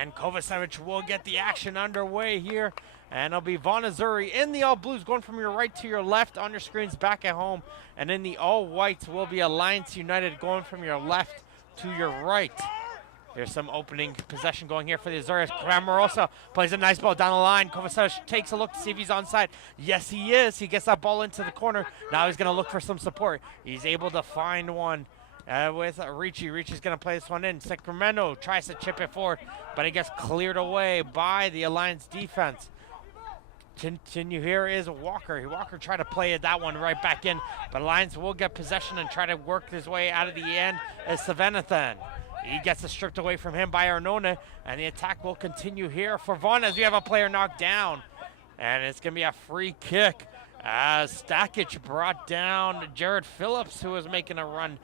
And Kovacevic will get the action underway here. And it'll be Vaughan Azzurri in the all blues going from your right to your left on your screens back at home. And in the all whites will be Alliance United going from your left to your right. There's some opening possession going here for the Azzurri. Cramarosa plays a nice ball down the line. Kovacevic takes a look to see if he's onside. Yes, he is. He gets that ball into the corner. Now he's going to look for some support. He's able to find one with Ricci. Ricci's going to play this one in. Sacramento tries to chip it forward, but it gets cleared away by the Alliance defense. Continue here is Walker. Walker tried to play that one right back in, but Alliance will get possession and try to work his way out of the end as Savanathan. He gets it stripped away from him by Arnone, and the attack will continue here for Vaughan as we have a player knocked down. And it's going to be a free kick as Stakic brought down Jared Phillips, who was making a run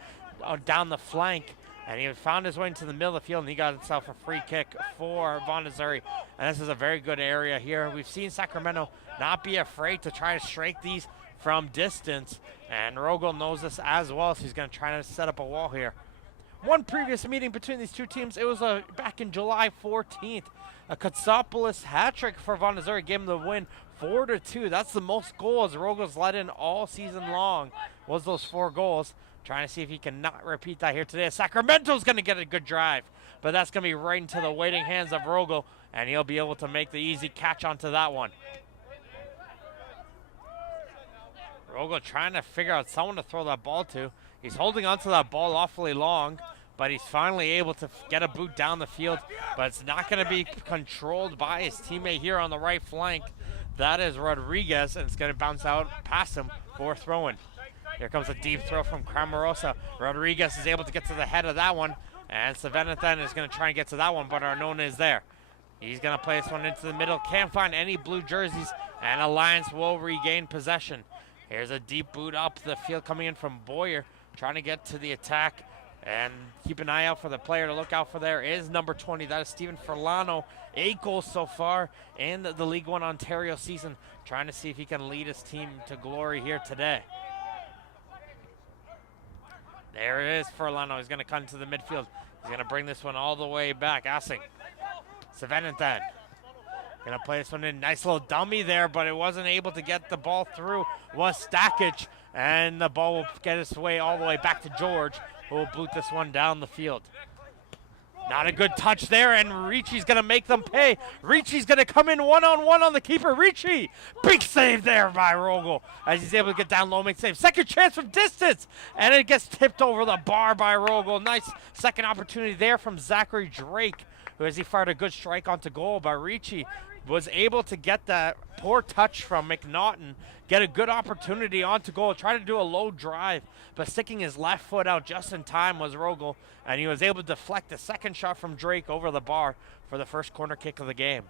down the flank. And he found his way into the middle of the field, and he got himself a free kick for Vaughan Azzurri. And this is a very good area here. We've seen Sacramento not be afraid to try to strike these from distance. And Rogel knows this as well, so he's going to try to set up a wall here. One previous meeting between these two teams, it was back in July 14th. A Katsopoulos hat trick for Vaughan Azzurri gave him the win 4-2. That's the most goals Rogel's let in all season long, was those 4 goals. Trying to see if he can not repeat that here today. Sacramento's going to get a good drive, but that's going to be right into the waiting hands of Rogel, and he'll be able to make the easy catch onto that one. Rogel trying to figure out someone to throw that ball to. He's holding onto that ball awfully long, but he's finally able to get a boot down the field, but it's not going to be controlled by his teammate here on the right flank. That is Rodriguez, and it's going to bounce out past him for throw-in. Here comes a deep throw from Cramarosa. Rodriguez is able to get to the head of that one, and Savanathan is going to try and get to that one, but Arnone is there. He's going to play this one into the middle. Can't find any blue jerseys, and Alliance will regain possession. Here's a deep boot up the field coming in from Boyer, trying to get to the attack. And keep an eye out for the player to look out for there is number 20. That is Stephen Furlano. 8 goals so far in the League One Ontario season. Trying to see if he can lead his team to glory here today. There it is, Furlano. He's going to cut into the midfield. He's going to bring this one all the way back. Assing. Savanathan. Going to play this one in. Nice little dummy there, but it wasn't able to get the ball through. Was Stakic. And the ball will get its way all the way back to George, who will boot this one down the field. Not a good touch there, and Ricci's going to make them pay. Ricci's going to come in one-on-one on the keeper. Ricci, big save there by Rogel as he's able to get down low, make save. Second chance from distance, and it gets tipped over the bar by Rogel. Nice second opportunity there from Zachary Drake, who as he fired a good strike onto goal, but Ricci was able to get that poor touch from McNaughton, get a good opportunity onto goal, try to do a low drive, but sticking his left foot out just in time was Rogel, and he was able to deflect the second shot from Drake over the bar for the first corner kick of the game.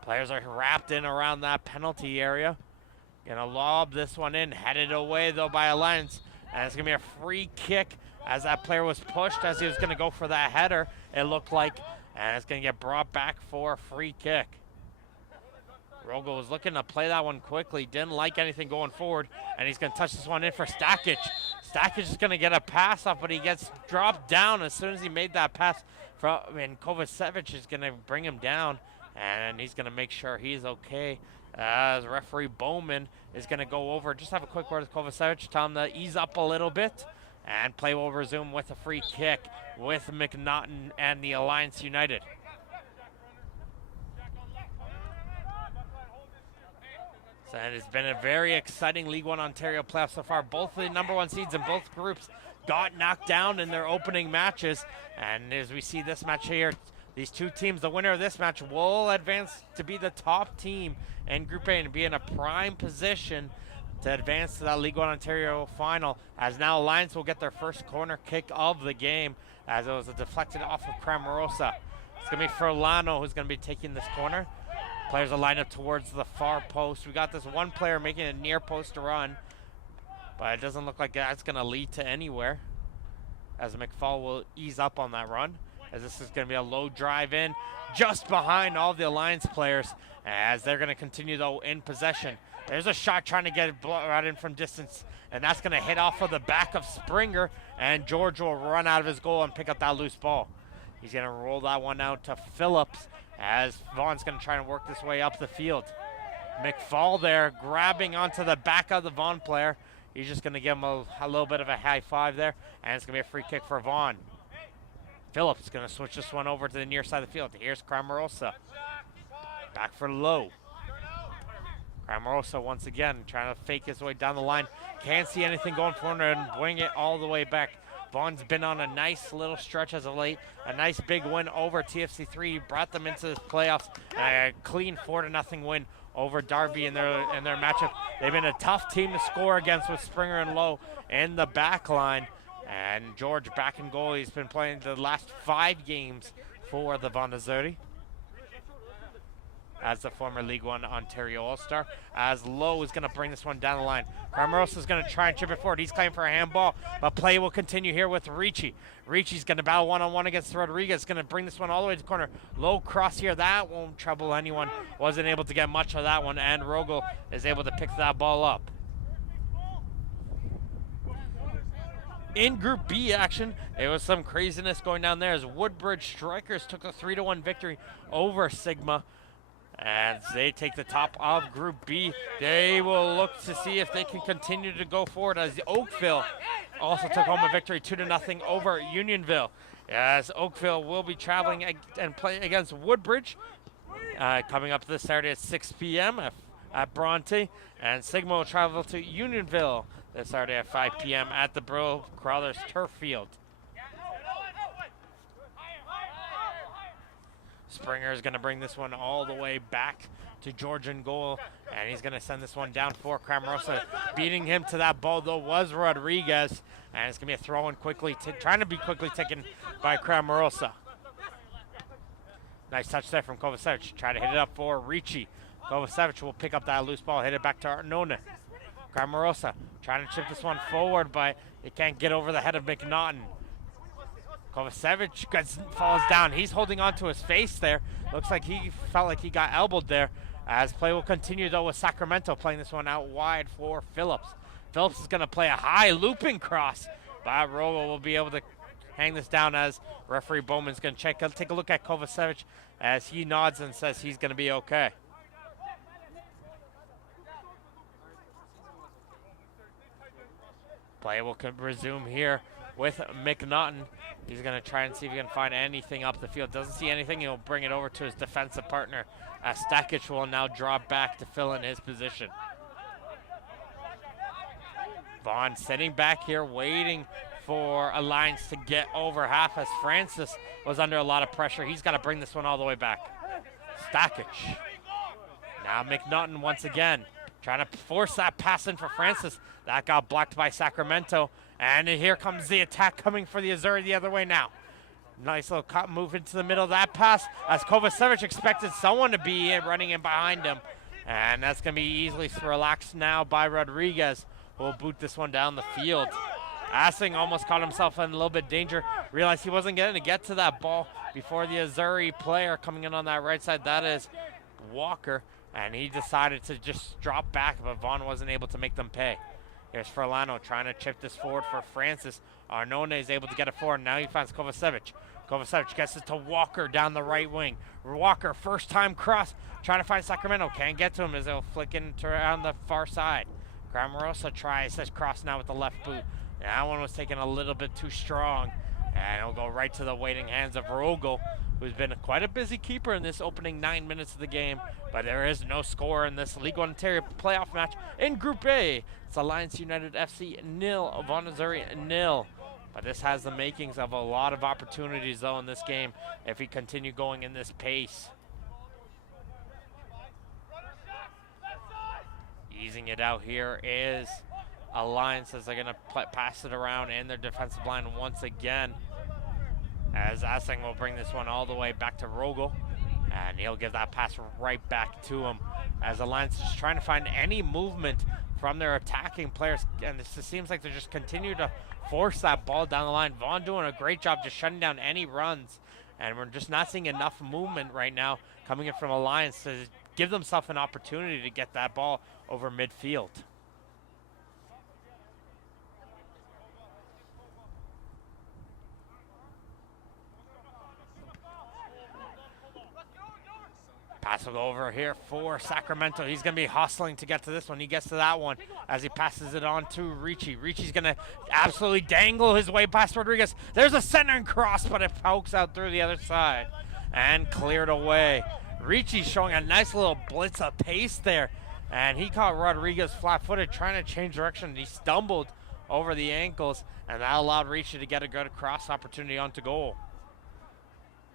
Players are wrapped in around that penalty area. Gonna lob this one in, headed away though by Alliance, and it's gonna be a free kick as that player was pushed as he was gonna go for that header, it looked like, and it's going to get brought back for a free kick. Rogel was looking to play that one quickly, didn't like anything going forward, and he's going to touch this one in for Stakic. Stakic is going to get a pass off, but he gets dropped down as soon as he made that pass. And Kovacevic is going to bring him down, and he's going to make sure he's okay. As referee Bowman is going to go over, just have a quick word with Kovacevic, tell him to ease up a little bit. And play will resume with a free kick with McNaughton and the Alliance United. So it has been a very exciting League One Ontario playoff so far. Both the number 1 seeds in both groups got knocked down in their opening matches. And as we see this match here, these two teams, the winner of this match will advance to be the top team in Group A and be in a prime position to advance to that League One Ontario final, as now Alliance will get their first corner kick of the game as it was deflected off of Cramarosa. It's going to be Furlano who's going to be taking this corner. Players are lined up towards the far post. We got this one player making a near post run, but it doesn't look like that's going to lead to anywhere, as McFall will ease up on that run, as this is going to be a low drive in just behind all the Alliance players, as they're going to continue though in possession. There's a shot trying to get it brought in from distance, and that's going to hit off of the back of Springer, and George will run out of his goal and pick up that loose ball. He's going to roll that one out to Phillips as Vaughan's going to try and work this way up the field. McFall there grabbing onto the back of the Vaughan player. He's just going to give him a little bit of a high five there, and it's going to be a free kick for Vaughan. Phillips is going to switch this one over to the near side of the field. Here's Cramarosa. Back for Lowe. Cramarosa once again trying to fake his way down the line. Can't see anything going for him and wing it all the way back. Vaughan's been on a nice little stretch as of late. A nice big win over TFC3. Brought them into the playoffs. A clean 4-0 win over Derby in their matchup. They've been a tough team to score against with Springer and Lowe in the back line. And George back in goal. He's been playing the last 5 games for the Vaughan Azzurri as the former League One Ontario All-Star. As Lowe is going to bring this one down the line. Cramarosa is going to try and chip it forward. He's claiming for a handball, but play will continue here with Ricci. Ricci's going to battle one-on-one against Rodriguez. Going to bring this one all the way to the corner. Low cross here. That won't trouble anyone. Wasn't able to get much of that one, and Rogel is able to pick that ball up. In Group B action, it was some craziness going down there as Woodbridge Strikers took a 3-1 victory over Sigma. As they take the top of Group B, they will look to see if they can continue to go forward as Oakville also took home a victory 2-0 over Unionville. As Oakville will be traveling and playing against Woodbridge coming up this Saturday at 6 p.m. at Bronte. And Sigma will travel to Unionville this Saturday at 5 p.m. at the Brill Crawlers Turf Field. Springer is going to bring this one all the way back to George in goal, and he's going to send this one down for Cramarosa. Beating him to that ball, though, was Rodriguez, and it's going to be a throw-in quickly, trying to be quickly taken by Cramarosa. Nice touch there from Kovacevic. Try to hit it up for Ricci. Kovacevic will pick up that loose ball, hit it back to Arnone. Cramarosa trying to chip this one forward, but it can't get over the head of McNaughton. Kovacevic falls down. He's holding on to his face there. Looks like he felt like he got elbowed there. As play will continue, though, with Sacramento playing this one out wide for Phillips. Phillips is going to play a high looping cross. Bob Rogel will be able to hang this down as referee Bowman's going to take a look at Kovacevic as he nods and says he's going to be okay. Play will resume here with McNaughton. He's going to try and see if he can find anything up the field. Doesn't see anything. He'll bring it over to his defensive partner. Stakic will now drop back to fill in his position. Vaughan sitting back here waiting for Alliance to get over half as Francis was under a lot of pressure. He's got to bring this one all the way back. Stakic. Now McNaughton once again trying to force that pass in for Francis. That got blocked by Sacramento. And here comes the attack coming for the Azzurri the other way now. Nice little cut move into the middle of that pass as Kovacevic expected someone to be running in behind him. And that's going to be easily relaxed now by Rodriguez, who will boot this one down the field. Assing almost caught himself in a little bit of danger. Realized he wasn't going to get to that ball before the Azzurri player coming in on that right side. That is Walker. And he decided to just drop back, but Vaughan wasn't able to make them pay. Here's Ferlano trying to chip this forward for Francis. Arnone is able to get it forward. Now he finds Kovacevic. Kovacevic gets it to Walker down the right wing. Walker, first time cross, trying to find Sacramento. Can't get to him as he'll flick into around the far side. Cramarosa tries this cross now with the left boot. That one was taken a little bit too strong. And it'll go right to the waiting hands of Rogel, who's been quite a busy keeper in this opening 9 minutes of the game. But there is no score in this League One Ontario playoff match in Group A. It's Alliance United FC 0, Vaughan Azzurri 0. But this has the makings of a lot of opportunities, though, in this game if we continue going in this pace. Easing it out here is Alliance as they're going to pass it around in their defensive line once again. As Assing will bring this one all the way back to Rogel. And he'll give that pass right back to him. As Alliance is trying to find any movement from their attacking players. And this just seems like they just continue to force that ball down the line. Vaughan doing a great job just shutting down any runs. And we're just not seeing enough movement right now coming in from Alliance to give themselves an opportunity to get that ball over midfield. Pass will go over here for Sacramento. He's going to be hustling to get to this one. He gets to that one as he passes it on to Ricci. Ricci's going to absolutely dangle his way past Rodriguez. There's a centering cross, but it pokes out through the other side and cleared away. Ricci showing a nice little blitz of pace there, and he caught Rodriguez flat-footed trying to change direction. He stumbled over the ankles, and that allowed Ricci to get a good cross opportunity onto goal.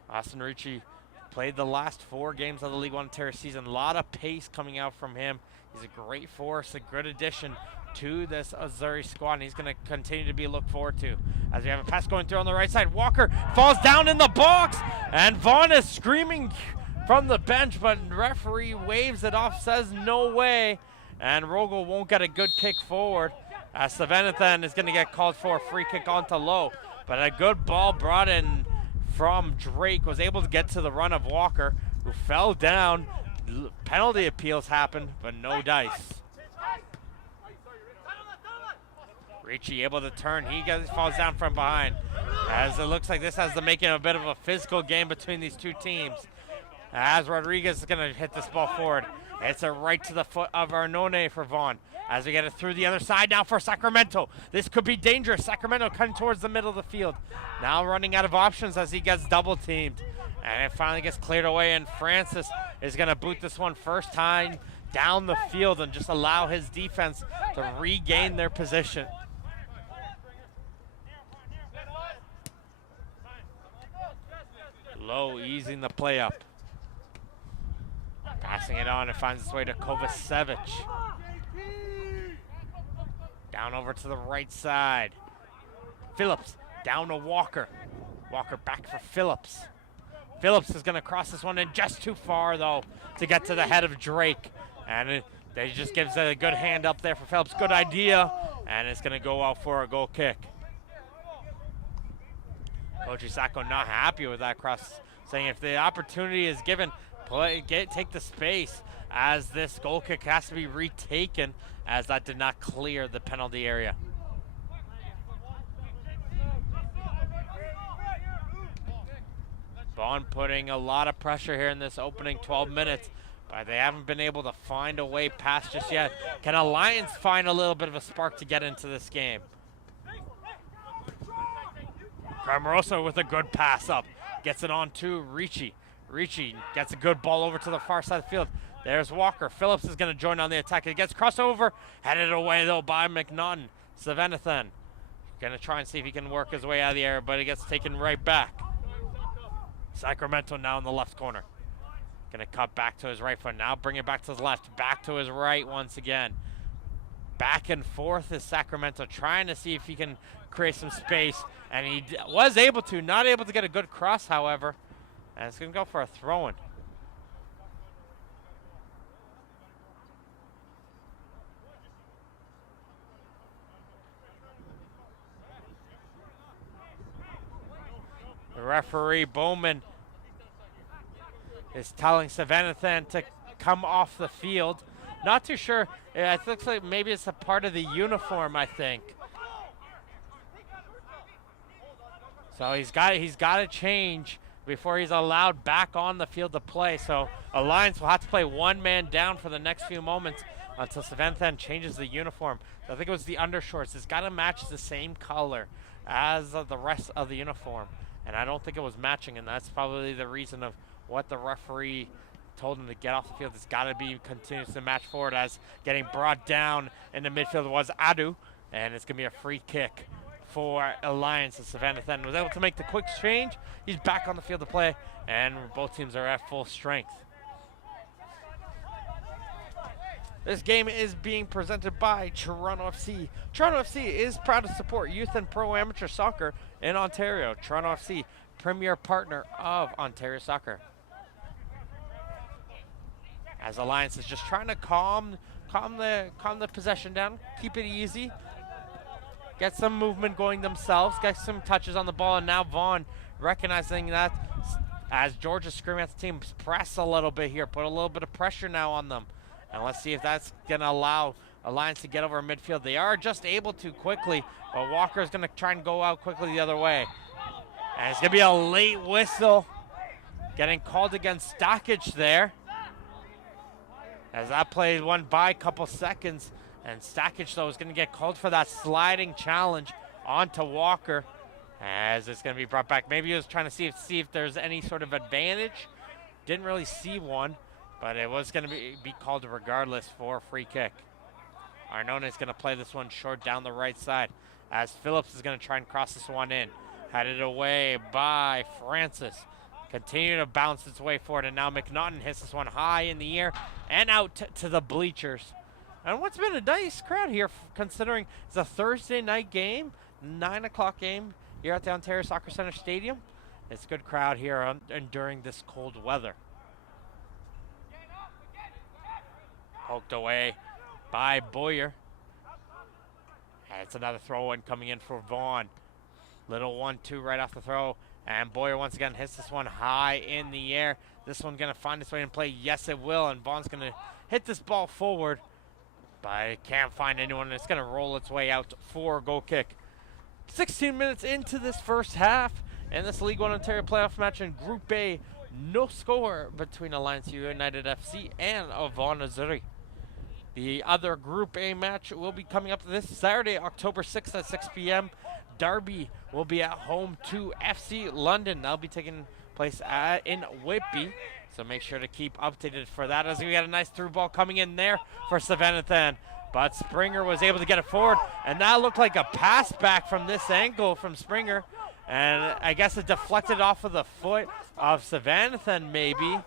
Austin Ricci played the last 4 games of the League One Ontario season. A lot of pace coming out from him. He's a great force, a good addition to this Azzurri squad, and he's going to continue to be looked forward to. As we have a pass going through on the right side, Walker falls down in the box, and Vaughan is screaming from the bench, but referee waves it off, says no way, and Rogel won't get a good kick forward. Savanathan is going to get called for a free kick onto low, but a good ball brought in from Drake was able to get to the run of Walker, who fell down. Penalty appeals happened, but no dice. Ricci able to turn. He falls down from behind. As it looks like this has the making of a bit of a physical game between these two teams. As Rodriguez is going to hit this ball forward. It's a right to the foot of Arnone for Vaughan. As we get it through the other side now for Sacramento. This could be dangerous. Sacramento coming towards the middle of the field. Now running out of options as he gets double teamed. And it finally gets cleared away, and Francis is going to boot this one first time down the field and just allow his defense to regain their position. Low easing the play up. Passing it on, it finds its way to Kovacevic. Down over to the right side. Phillips down to Walker. Walker back for Phillips. Phillips is going to cross this one in just too far, though, to get to the head of Drake. And they just gives a good hand up there for Phillips. Good idea. And it's going to go out for a goal kick. Coach Isako not happy with that cross, saying if the opportunity is given, take the space, as this goal kick has to be retaken, as that did not clear the penalty area. Vaughan putting a lot of pressure here in this opening 12 minutes, but they haven't been able to find a way past just yet. Can Alliance find a little bit of a spark to get into this game? Grammarosa with a good pass up. Gets it on to Ricci. Ricci gets a good ball over to the far side of the field. There's Walker. Phillips is going to join on the attack. It gets crossed over. Headed away, though, by McNaughton. Savanathan going to try and see if he can work his way out of the air, but it gets taken right back. Sacramento now in the left corner. Going to cut back to his right foot. Now bring it back to his left. Back to his right once again. Back and forth is Sacramento, trying to see if he can create some space. And he was able to. Not able to get a good cross, however. And it's going to go for a throw-in. The referee, Bowman, is telling Savanathan to come off the field. Not too sure. It looks like maybe it's a part of the uniform, I think. So he's got to change before he's allowed back on the field to play. So Alliance will have to play one man down for the next few moments until Savanathan changes the uniform. So I think it was the undershorts. It's got to match the same color as the rest of the uniform. And I don't think it was matching, and that's probably the reason of what the referee told him to get off the field. It's got to be continuous to match forward, as getting brought down in the midfield was Adu, and it's going to be a free kick for Alliance. And Savanathan was able to make the quick change. He's back on the field to play, and both teams are at full strength. This game is being presented by Toronto FC. Toronto FC is proud to support youth and pro amateur soccer in Ontario. Toronto FC, premier partner of Ontario Soccer. As Alliance is just trying to calm the possession down, keep it easy, get some movement going themselves, get some touches on the ball, and now Vaughan recognizing that as George is screaming at the team, press a little bit here, put a little bit of pressure now on them. And let's see if that's going to allow Alliance to get over midfield. They are just able to quickly, but Walker's going to try and go out quickly the other way. And it's going to be a late whistle getting called against Stockage there. as that play went by a couple seconds. And Stakic, though, is going to get called for that sliding challenge onto Walker, as it's going to be brought back. Maybe he was trying to see if there's any sort of advantage. Didn't really see one, but it was going to be called regardless for a free kick. Arnone is going to play this one short down the right side, as Phillips is going to try and cross this one in. Headed away by Francis. Continue to bounce its way forward, and now McNaughton hits this one high in the air and out to the bleachers. And what's been a nice crowd here, considering it's a Thursday night game, 9 o'clock game here at the Ontario Soccer Centre Stadium. It's a good crowd here during this cold weather. Poked away by Boyer. And it's another throw-in coming in for Vaughan. Little 1-2 right off the throw. And Boyer once again hits this one high in the air. This one going to find its way in play. Yes, it will. And Vaughan's going to hit this ball forward. But it can't find anyone. It's going to roll its way out for a goal kick. 16 minutes into this first half. And this League One Ontario playoff match in Group A. No score between Alliance United FC and Vaughan Azzurri. The other Group A match will be coming up this Saturday, October 6th at 6 p.m. Derby will be at home to FC London. That'll be taking place in Whitby. So make sure to keep updated for that, as we got a nice through ball coming in there for Savannathan. But Springer was able to get it forward, and that looked like a pass back from this angle from Springer. And I guess it deflected off of the foot of Savannathan maybe.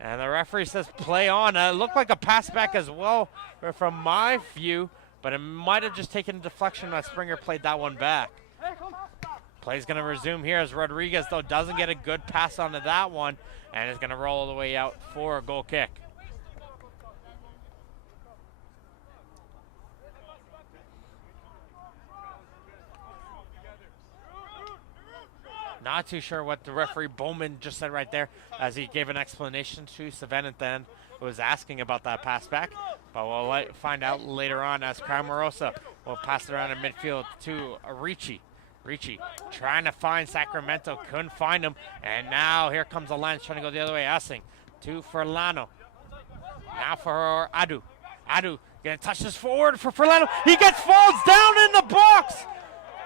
And the referee says play on. It looked like a pass back as well from my view, but it might have just taken a deflection as Springer played that one back. Play's going to resume here as Rodriguez, though, doesn't get a good pass onto that one, and is going to roll all the way out for a goal kick. Not too sure what the referee Bowman just said right there, as he gave an explanation to Savannathan, who was asking about that pass back. But we'll find out later on, as Cramarosa will pass it around in midfield to Ricci. Ricci trying to find Sacramento, couldn't find him. And now here comes Alliance trying to go the other way. Essing to Furlano. Now for Adu. Adu gonna touch this forward for Furlano. He falls down in the box.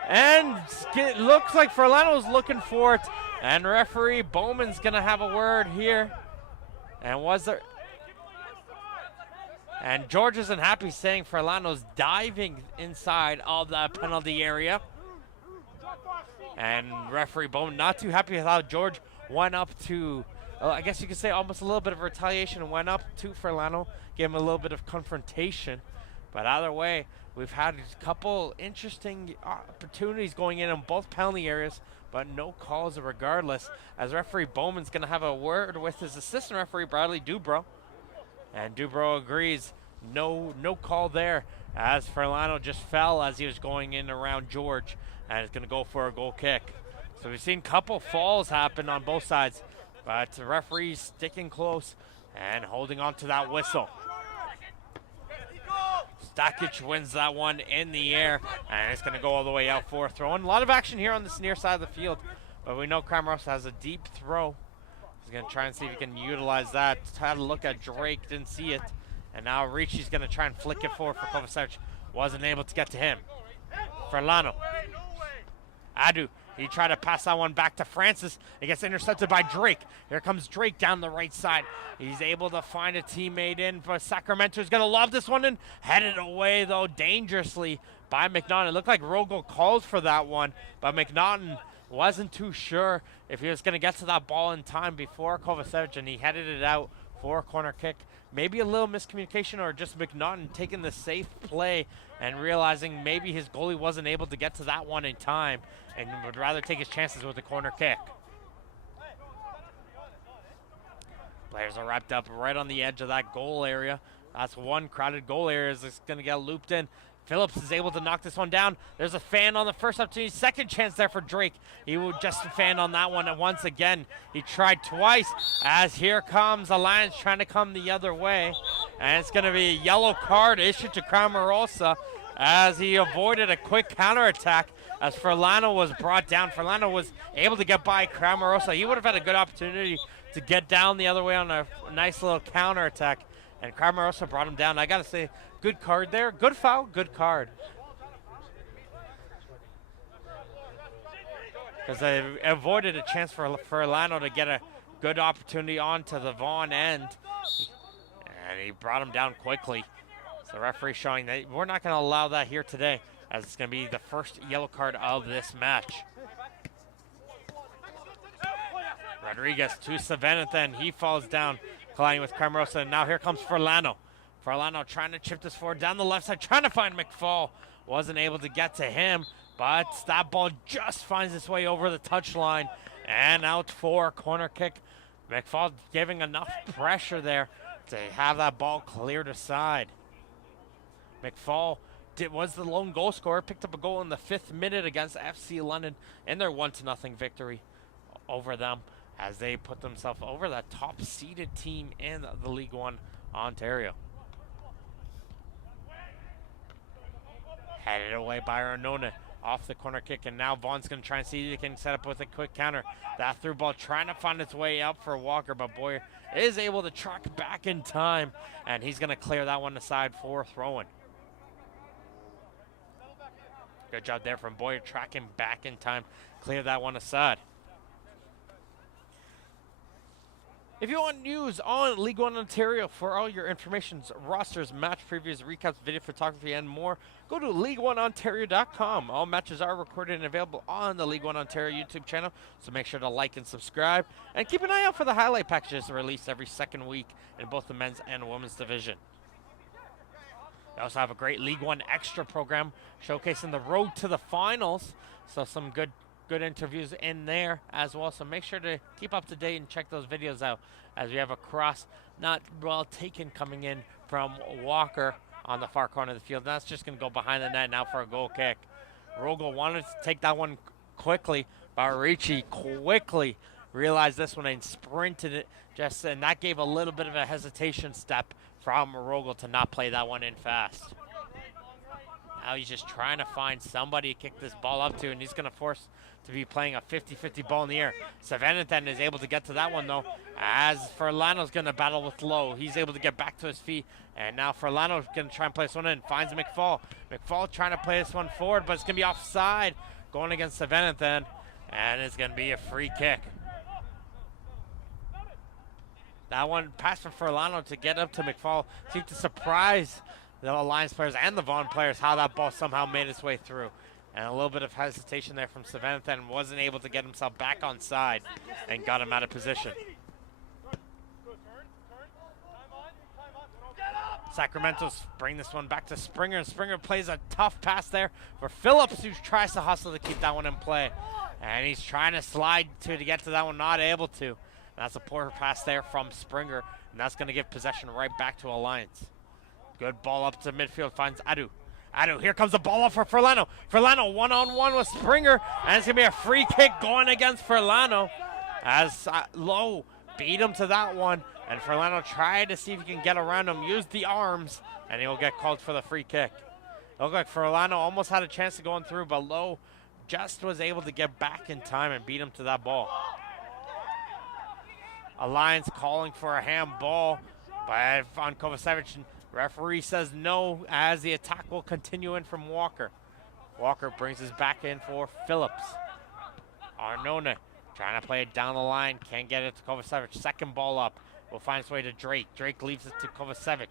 And it looks like Furlano's looking for it. And referee Bowman's going to have a word here. And was there... And George isn't happy, saying Furlano's diving inside of the penalty area. And referee Bowman not too happy with how George went up to... I guess you could say almost a little bit of retaliation, and went up to Furlano, gave him a little bit of confrontation. But either way, we've had a couple interesting opportunities going in both penalty areas, but no calls regardless, as referee Bowman's going to have a word with his assistant referee, Bradley Dubrow. And Dubrow agrees, no call there, as Furlano just fell as he was going in around George, and is going to go for a goal kick. So we've seen a couple falls happen on both sides, but the referee's sticking close and holding on to that whistle. Stakic wins that one in the air, and it's going to go all the way out for a throw. And a lot of action here on this near side of the field, but we know Cramarosa has a deep throw. He's going to try and see if he can utilize that. Had a look at Drake, didn't see it. And now Ricci's going to try and flick it forward for Kovacic. Wasn't able to get to him. Furlano. Adu. He tried to pass that one back to Francis. It gets intercepted by Drake. Here comes Drake down the right side. He's able to find a teammate in, but Sacramento's going to lob this one in. Headed away, though, dangerously by McNaughton. It looked like Rogel called for that one, but McNaughton wasn't too sure if he was going to get to that ball in time before Kovacic, and he headed it out for a corner kick. Maybe a little miscommunication, or just McNaughton taking the safe play and realizing maybe his goalie wasn't able to get to that one in time and would rather take his chances with a corner kick. Players are wrapped up right on the edge of that goal area. That's one crowded goal area that's going to get looped in. Phillips is able to knock this one down. There's a fan on the first opportunity. Second chance there for Drake. He would just fan on that one once again. He tried twice, as here comes Alliance trying to come the other way. And it's going to be a yellow card issued to Cramarosa, as he avoided a quick counterattack as Furlano was brought down. Furlano was able to get by Cramarosa. He would have had a good opportunity to get down the other way on a nice little counterattack. And Carmarosa brought him down. I got to say, good card there. Good foul, good card. Because they avoided a chance for Furlano to get a good opportunity onto the Vaughan end. And he brought him down quickly. So the referee showing that we're not going to allow that here today, as it's going to be the first yellow card of this match. Rodriguez to Savanathan. He falls down, colliding with Carmarosa. And now here comes Furlano. Furlano trying to chip this forward down the left side, trying to find McFall. Wasn't able to get to him, but that ball just finds its way over the touchline and out for a corner kick. McFall giving enough pressure there to have that ball cleared aside. McFall was the lone goal scorer, picked up a goal in the 5th minute against FC London in their 1-0 victory over them, as they put themselves over the top-seeded team in the League One Ontario. Headed away by Arnona off the corner kick, and now Vaughan's going to try and see if he can set up with a quick counter. That through ball trying to find its way up for Walker, but Boyer is able to track back in time, and he's going to clear that one aside for throw-in. Good job there from Boyer, tracking back in time, clear that one aside. If you want news on League One Ontario for all your information, rosters, match previews, recaps, video photography, and more, go to League1Ontario.com. All matches are recorded and available on the League One Ontario YouTube channel, so make sure to like and subscribe. And keep an eye out for the highlight packages released every second week in both the men's and women's division. We also have a great League One Extra program showcasing the road to the finals, so some good interviews in there as well. So make sure to keep up to date and check those videos out, as we have a cross not well taken coming in from Walker on the far corner of the field. That's just going to go behind the net now for a goal kick. Rogel wanted to take that one quickly, but Ricci quickly realized this one and sprinted it and that gave a little bit of a hesitation step from Rogel to not play that one in fast. Now he's just trying to find somebody to kick this ball up to, and he's going to force to be playing a 50-50 ball in the air. Savanathan is able to get to that one, though, as Furlano's going to battle with Lowe. He's able to get back to his feet, and now Furlano's going to try and play this one in. Finds McFall. McFall trying to play this one forward, but it's going to be offside going against Savanathan, and it's going to be a free kick. That one passed from Furlano to get up to McFall. Seemed to surprise the Alliance players and the Vaughan players how that ball somehow made its way through. And a little bit of hesitation there from Savanathan, wasn't able to get himself back on side and got him out of position. Sacramento's bring this one back to Springer, and Springer plays a tough pass there for Phillips, who tries to hustle to keep that one in play. And he's trying to slide to get to that one, not able to. And that's a poor pass there from Springer, and that's going to give possession right back to Alliance. Good ball up to midfield, finds Adu. Adu, here comes the ball up for Furlano. Furlano one-on-one with Springer, and it's going to be a free kick going against Furlano, as Lowe beat him to that one, and Furlano tried to see if he can get around him, used the arms, and he'll get called for the free kick. It looked like Furlano almost had a chance of going through, but Lowe just was able to get back in time and beat him to that ball. Alliance calling for a handball by Von Kovacevic. Referee says no, as the attack will continue in from Walker. Walker brings his back in for Phillips. Arnona trying to play it down the line, can't get it to Kovacevic. Second ball up, will find its way to Drake. Drake leaves it to Kovacevic.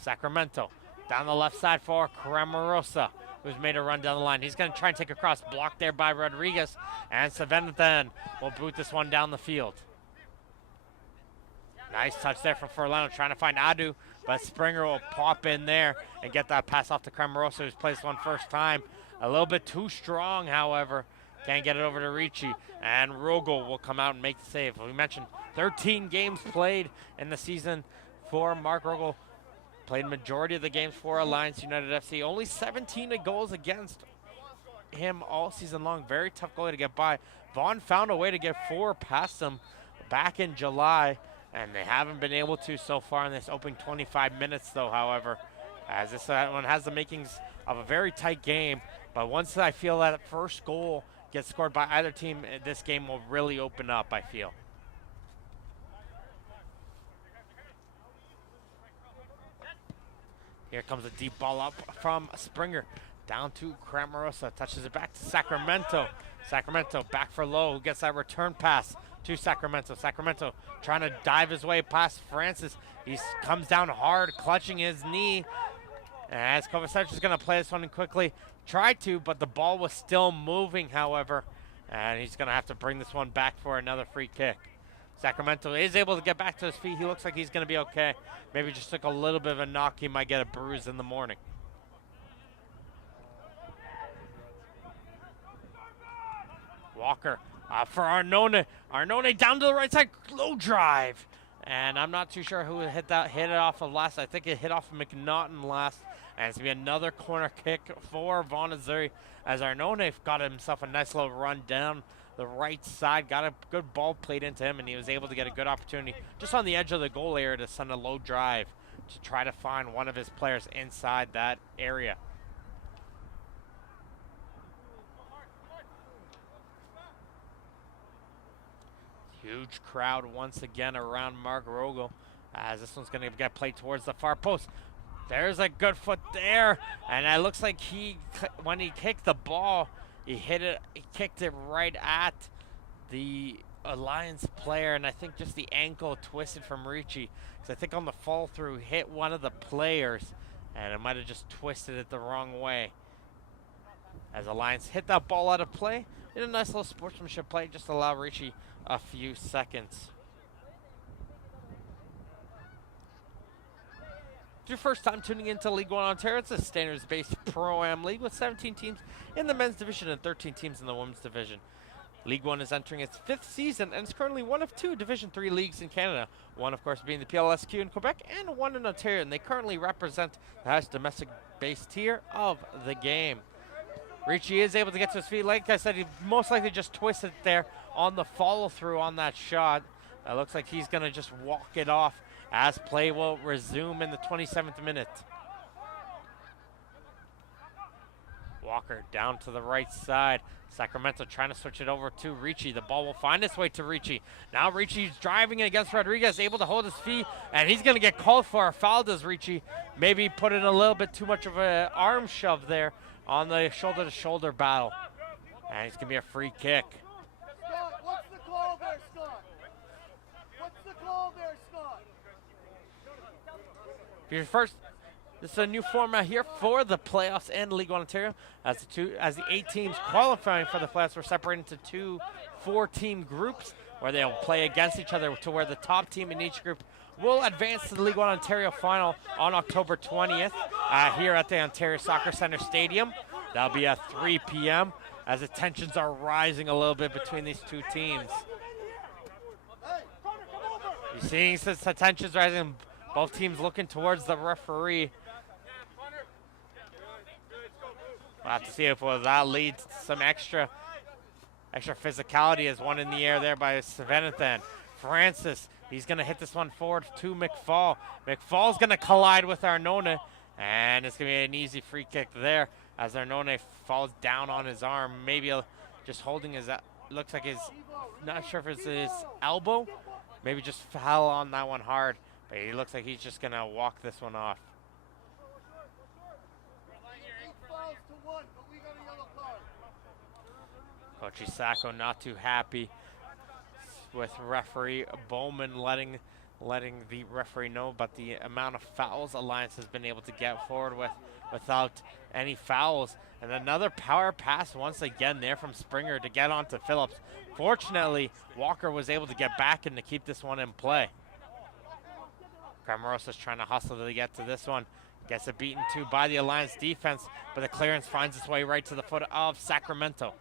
Sacramento down the left side for Cramarosa, who's made a run down the line. He's going to try and take a cross, blocked there by Rodriguez, and Savanathan will boot this one down the field. Nice touch there from Furlano, trying to find Adu, but Springer will pop in there and get that pass off to Cramarosa, who's placed one first time. A little bit too strong, however. Can't get it over to Ricci, and Rogel will come out and make the save. We mentioned 13 games played in the season for Mark Rogel. Played majority of the games for Alliance United FC. Only 17 goals against him all season long. Very tough goalie to get by. Vaughan found a way to get 4 past him back in July, and they haven't been able to so far in this opening 25 minutes, though, however, as this one has the makings of a very tight game. But once I feel that first goal gets scored by either team, this game will really open up, I feel. Here comes a deep ball up from Springer. Down to Cramarosa, touches it back to Sacramento. Sacramento back for Lowe, who gets that return pass to Sacramento. Sacramento trying to dive his way past Francis. He comes down hard, clutching his knee. As Kovacevic is going to play this one in quickly. Tried to, but the ball was still moving, however. And he's going to have to bring this one back for another free kick. Sacramento is able to get back to his feet. He looks like he's going to be okay. Maybe just took a little bit of a knock. He might get a bruise in the morning. Walker for Arnone. Arnone down to the right side. Low drive. And I'm not too sure who hit it off of last. I think it hit off of McNaughton last. And it's going to be another corner kick for Vaughan Azzurri as Arnone got himself a nice little run down the right side. Got a good ball played into him, and he was able to get a good opportunity just on the edge of the goal area to send a low drive to try to find one of his players inside that area. Huge crowd once again around Mark Rogel as this one's going to get played towards the far post. There's a good foot there, and it looks like when he kicked the ball, he kicked it right at the Alliance player, and I think just the ankle twisted from Ricci. So I think on the fall through hit one of the players, and it might have just twisted it the wrong way. As Alliance hit that ball out of play, did a nice little sportsmanship play, just allow Ricci a few seconds. If your first time tuning into League One Ontario, it's a standards-based Pro-Am league with 17 teams in the men's division and 13 teams in the women's division. League One is entering its 5th season and is currently one of 2 Division 3 leagues in Canada. One, of course, being the PLSQ in Quebec and one in Ontario, and they currently represent the highest domestic-based tier of the game. Ricci is able to get to his feet. Like I said, he most likely just twisted it there on the follow-through on that shot. It looks like he's going to just walk it off as play will resume in the 27th minute. Walker down to the right side. Sacramento trying to switch it over to Ricci. The ball will find its way to Ricci. Now Ricci's driving it against Rodriguez, able to hold his feet, and he's going to get called for a foul, does Ricci. Maybe put in a little bit too much of an arm shove there on the shoulder-to-shoulder battle. And it's going to be a free kick. Scott, what's the call there, Scott? What's the call there, Scott? This is a new format here for the playoffs and League One Ontario. As the 8 teams qualifying for the playoffs were separated into 2 4-team groups where they'll play against each other to where the top team in each group will advance to the League One Ontario final on October 20th here at the Ontario Soccer Centre Stadium. That'll be at 3 p.m. as the tensions are rising a little bit between these 2 teams. You're seeing since the tensions rising, both teams looking towards the referee. We'll have to see if that leads to some extra physicality as one in the air there by Svenathan. Francis, he's going to hit this one forward to McFall. McFall's going to collide with Arnone, and it's going to be an easy free kick there as Arnone falls down on his arm. Maybe just holding his, looks like his, not sure if it's his elbow. Maybe just fell on that one hard, but he looks like he's just going to walk this one off. Coach Isako not too happy with referee Bowman letting the referee know about the amount of fouls Alliance has been able to get forward with without any fouls. And another power pass once again there from Springer to get onto Phillips. Fortunately, Walker was able to get back and to keep this one in play. Cramarosa's trying to hustle to get to this one. Gets it beaten to by the Alliance defense, but the clearance finds its way right to the foot of Sacramento.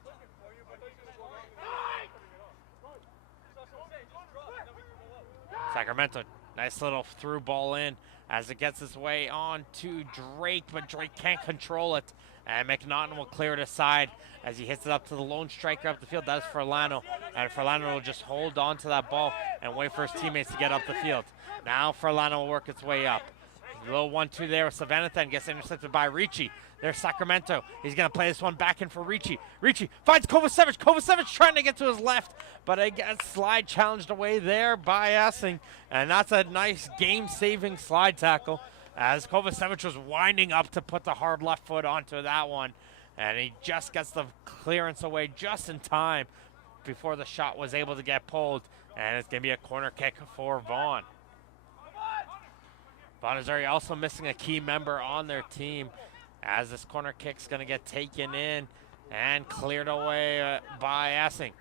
Sacramento, nice little through ball in as it gets its way on to Drake, but Drake can't control it. And McNaughton will clear it aside as he hits it up to the lone striker up the field. That is Furlano. And Furlano will just hold on to that ball and wait for his teammates to get up the field. Now Furlano will work its way up. A little 1-2 there with Savannathan, gets intercepted by Ricci. There's Sacramento. He's going to play this one back in for Ricci. Ricci finds Kovacevic. Kovacevic trying to get to his left, but again, slide challenged away there by Essing. And that's a nice game-saving slide tackle as Kovacevic was winding up to put the hard left foot onto that one. And he just gets the clearance away just in time before the shot was able to get pulled. And it's going to be a corner kick for Vaughan. Vaughan Azzurri also missing a key member on their team, as this corner kick's going to get taken in and cleared away by Essing.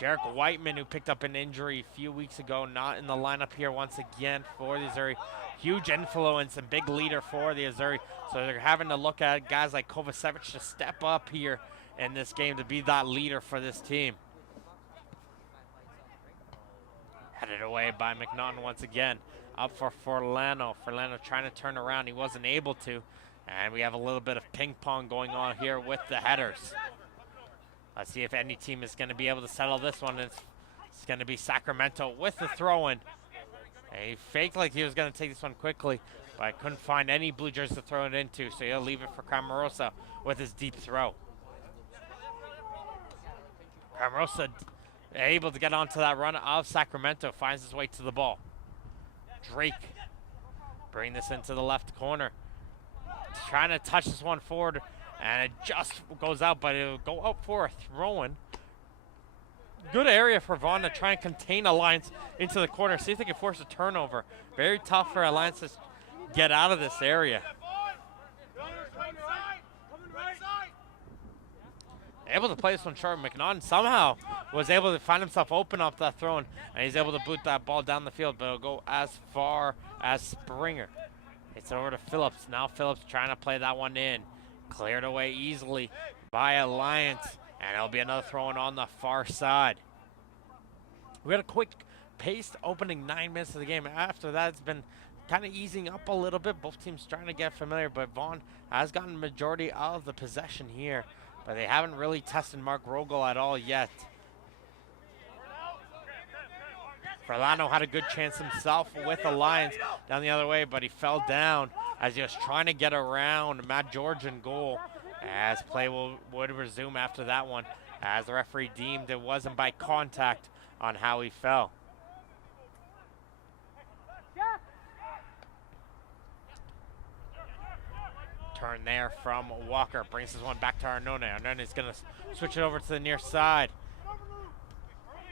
Jarek Whiteman, who picked up an injury a few weeks ago, not in the lineup here once again for the Azzurri. Huge influence and big leader for the Azzurri. So they're having to look at guys like Kovacevic to step up here in this game to be that leader for this team. Headed away by McNaughton once again. Up for Forlano. Forlano trying to turn around. He wasn't able to. And we have a little bit of ping pong going on here with the headers. Let's see if any team is going to be able to settle this one. It's going to be Sacramento with the throw-in. He faked like he was going to take this one quickly, but I couldn't find any blue jerseys to throw it into, so he'll leave it for Cramarosa with his deep throw. Cramarosa able to get onto that run of Sacramento, finds his way to the ball. Drake bring this into the left corner. Trying to touch this one forward, and it just goes out, but it'll go out for a throw-in. Good area for Vaughan to try and contain Alliance into the corner, see if they can force a turnover. Very tough for Alliance to get out of this area. Able to play this one short. McNaughton somehow was able to find himself open off that throw-in, and he's able to boot that ball down the field, but it'll go as far as Springer. It's over to Phillips. Now Phillips trying to play that one in. Cleared away easily by Alliance, and it'll be another throw-in on the far side. We had a quick paced opening 9 minutes of the game. After that, it's been kind of easing up a little bit. Both teams trying to get familiar, but Vaughan has gotten the majority of the possession here, but they haven't really tested Mark Rogel at all yet. Forlano had a good chance himself with Alliance down the other way, but he fell down as he was trying to get around Matt George in goal, as play would resume after that one, as the referee deemed it wasn't by contact on how he fell. Turn there from Walker, brings this one back to Arnone. Arnone is going to switch it over to the near side.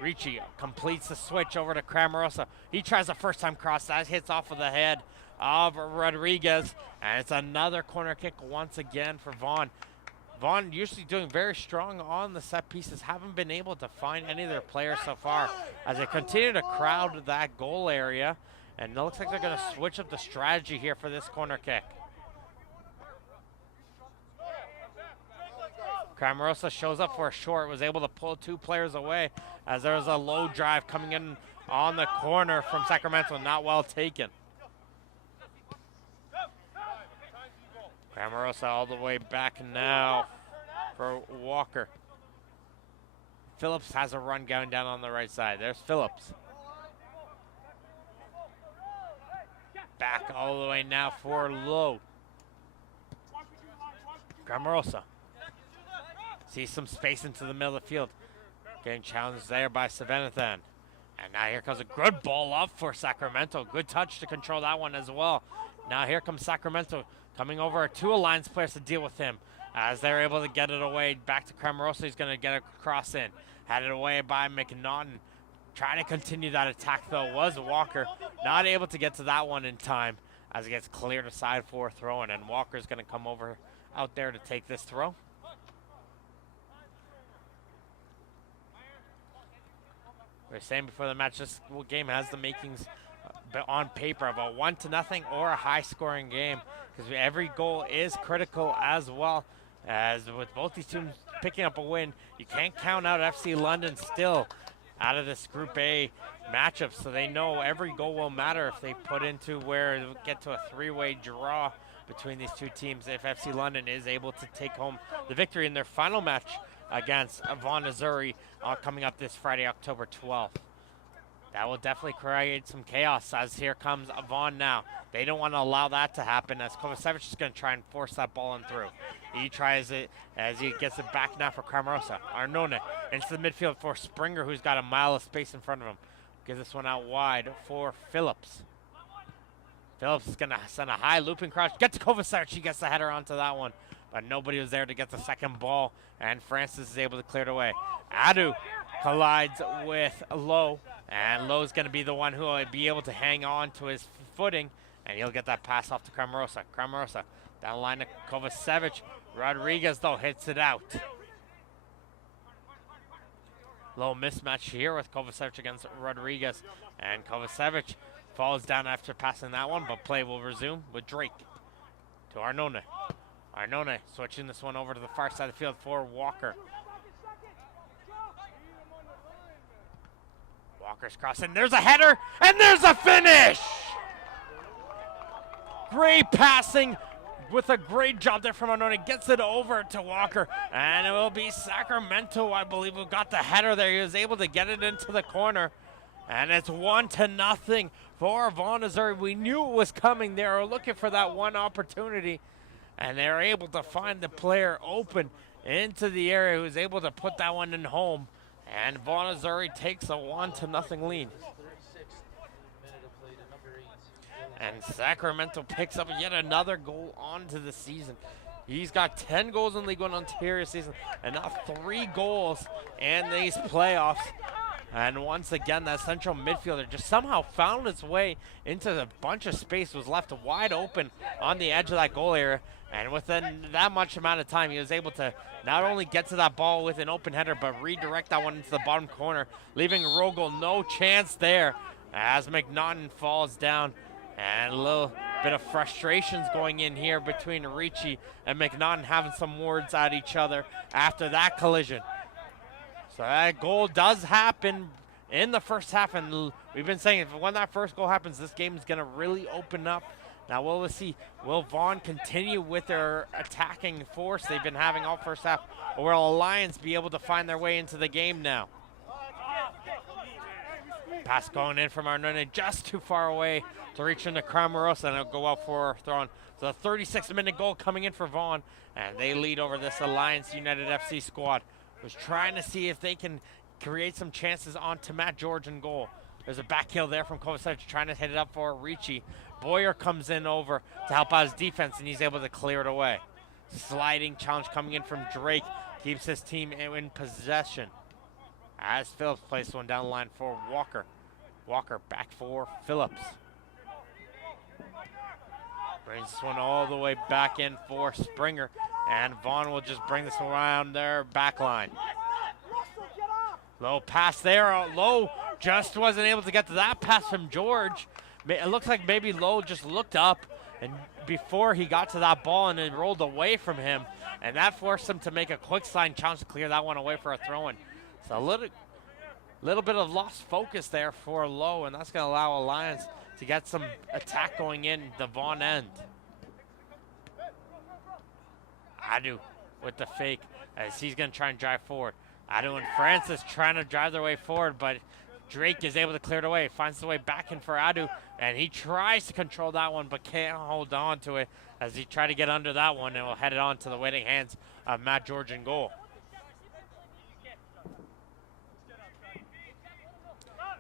Ricci completes the switch over to Cramarosa. He tries a first-time cross. That hits off of the head of Rodriguez. And it's another corner kick once again for Vaughan. Vaughan usually doing very strong on the set pieces. Haven't been able to find any of their players so far as they continue to crowd that goal area. And it looks like they're going to switch up the strategy here for this corner kick. Cramarosa shows up for a short, was able to pull two players away as there was a low drive coming in on the corner from Sacramento, not well taken. Cramarosa all the way back now for Walker. Phillips has a run going down on the right side. There's Phillips. Back all the way now for Lowe. Cramarosa. Sees some space into the middle of the field. Getting challenged there by Savanathan. And now here comes a good ball up for Sacramento. Good touch to control that one as well. Now here comes Sacramento coming over two Alliance players to deal with him. As they're able to get it away. Back to Cramarosa. He's going to get a cross in. Had it away by McNaughton. Trying to continue that attack though was Walker. Not able to get to that one in time as it gets cleared aside for a throw-in. And Walker's going to come over out there to take this throw. We were saying before the match, this game has the makings on paper of a 1-0 or a high-scoring game, because every goal is critical as well. As with both these teams picking up a win, you can't count out FC London still out of this Group A matchup, so they know every goal will matter if they put into where it'll get to a three-way draw between these two teams if FC London is able to take home the victory in their final match against Vaughan Azzurri coming up this Friday, October 12th. That will definitely create some chaos as here comes Vaughan now. They don't want to allow that to happen as Kovacevic is going to try and force that ball in through. He tries it as he gets it back now for Cramarosa. Arnone into the midfield for Springer, who's got a mile of space in front of him. Gives this one out wide for Phillips. Phillips is going to send a high looping cross. Get to Kovacevic. She gets the header onto that one. But nobody was there to get the second ball. And Francis is able to clear it away. Adu collides with Lowe. And Lowe's going to be the one who will be able to hang on to his footing. And he'll get that pass off to Cramarosa. Cramarosa down the line to Kovacevic. Rodriguez, though, hits it out. Low mismatch here with Kovacevic against Rodriguez. And Kovacevic falls down after passing that one, but play will resume with Drake to Arnone. Arnone switching this one over to the far side of the field for Walker. Walker's crossing. There's a header, and there's a finish! Great passing with a great job there from Arnone. Gets it over to Walker, and it will be Sacramento, I believe, who got the header there. He was able to get it into the corner, and it's 1-0 for Vaughan Azzurri. We knew it was coming. They were looking for that one opportunity, and they were able to find the player open into the area who was able to put that one in home. And Vaughan Azzurri takes a 1-0 lead. And Sacramento picks up yet another goal onto the season. He's got 10 goals in League One Ontario season and now 3 goals in these playoffs. And once again, that central midfielder just somehow found its way into a bunch of space, was left wide open on the edge of that goal area. And within that much amount of time, he was able to not only get to that ball with an open header, but redirect that one into the bottom corner, leaving Rogel no chance there as McNaughton falls down. And a little bit of frustrations going in here between Ricci and McNaughton, having some words at each other after that collision. So that goal does happen in the first half, and we've been saying when that first goal happens, this game is going to really open up. Now we'll see, will Vaughan continue with their attacking force they've been having all first half, or will Alliance be able to find their way into the game now? Pass going in from Arnone, just too far away to reach into Cramarosa, and it'll go out for a throw-in. So the 36-minute goal coming in for Vaughan, and they lead over this Alliance United FC squad. Was trying to see if they can create some chances onto Matt George in goal. There's a back heel there from Kovacevic trying to hit it up for Ricci. Boyer comes in over to help out his defense, and he's able to clear it away. Sliding challenge coming in from Drake, keeps his team in possession. As Phillips plays one down the line for Walker. Walker back for Phillips. Brings this one all the way back in for Springer. And Vaughan will just bring this one around their back line. Low pass there. Low just wasn't able to get to that pass from George. It looks like maybe Lowe just looked up and before he got to that ball, and it rolled away from him. And that forced him to make a quick slide challenge to clear that one away for a throw-in. So a little bit of lost focus there for Lowe, and that's going to allow Alliance to get some attack going in the Vaughan end. Adu with the fake as he's going to try and drive forward. Adu and Francis trying to drive their way forward, but Drake is able to clear it away. Finds the way back in for Adu, and he tries to control that one, but can't hold on to it as he tried to get under that one, and will head it on to the waiting hands of Matt George in goal.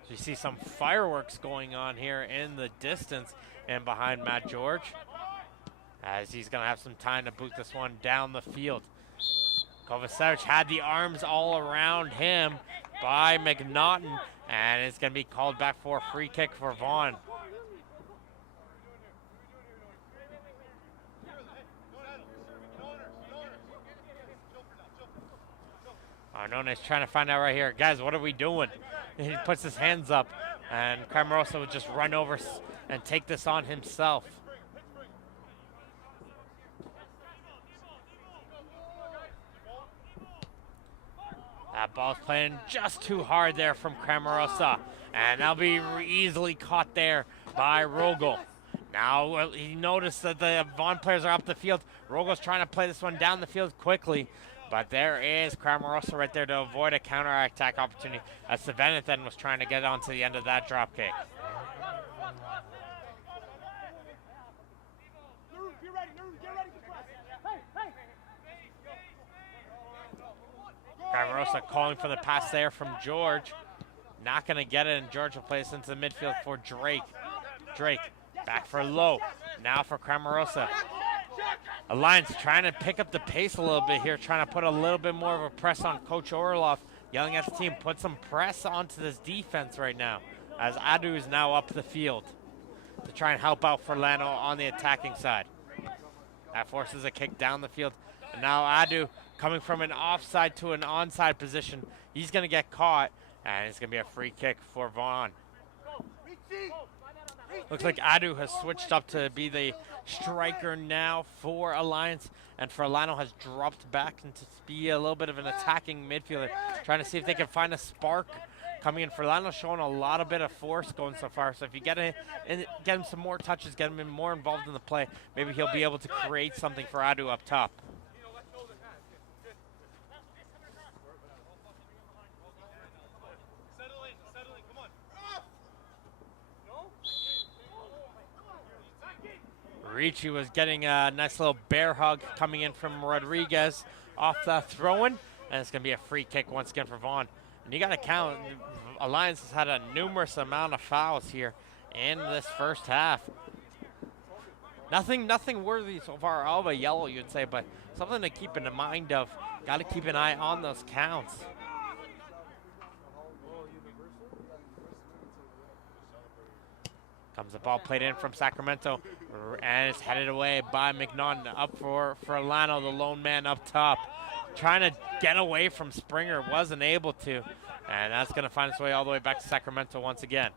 So you see some fireworks going on here in the distance and behind Matt George, as he's going to have some time to boot this one down the field. Kovacevic had the arms all around him by McNaughton, and it's going to be called back for a free kick for Vaughan. Arnone is trying to find out right here. Guys, what are we doing? He puts his hands up, and Cramarosa would just run over and take this on himself. That ball's playing just too hard there from Cramarosa, and that'll be easily caught there by Rogel. Now he noticed that the Vaughan players are up the field. Rogel's trying to play this one down the field quickly, but there is Cramarosa right there to avoid a counter-attack opportunity as Savannah then was trying to get onto the end of that drop kick. Cramarosa calling for the pass there from George. Not going to get it, and George will play this into the midfield for Drake. Drake Back for Lowe. Now for Cramarosa. Alliance trying to pick up the pace a little bit here, trying to put a little bit more of a press on Coach Orloff, yelling at the team, put some press onto this defense right now, as Adu is now up the field to try and help out Furlano on the attacking side. That forces a kick down the field. And now Adu coming from an offside to an onside position. He's going to get caught, and it's going to be a free kick for Vaughan. Looks like Adu has switched up to be the striker now for Alliance, and Furlano has dropped back into be a little bit of an attacking midfielder, trying to see if they can find a spark coming in. Furlano's showing a lot of bit of force going so far, so if you get him some more touches, get him more involved in the play, maybe he'll be able to create something for Adu up top. Ricci was getting a nice little bear hug coming in from Rodriguez off the throw-in, and it's going to be a free kick once again for Vaughan. And you got to count, Alliance has had a numerous amount of fouls here in this first half. Nothing worthy so far of a yellow, you'd say, but something to keep in mind of. Got to keep an eye on those counts. Comes the ball played in from Sacramento, and it's headed away by McNaughton. Up for Furlano, the lone man up top. Trying to get away from Springer, wasn't able to. And that's going to find its way all the way back to Sacramento once again.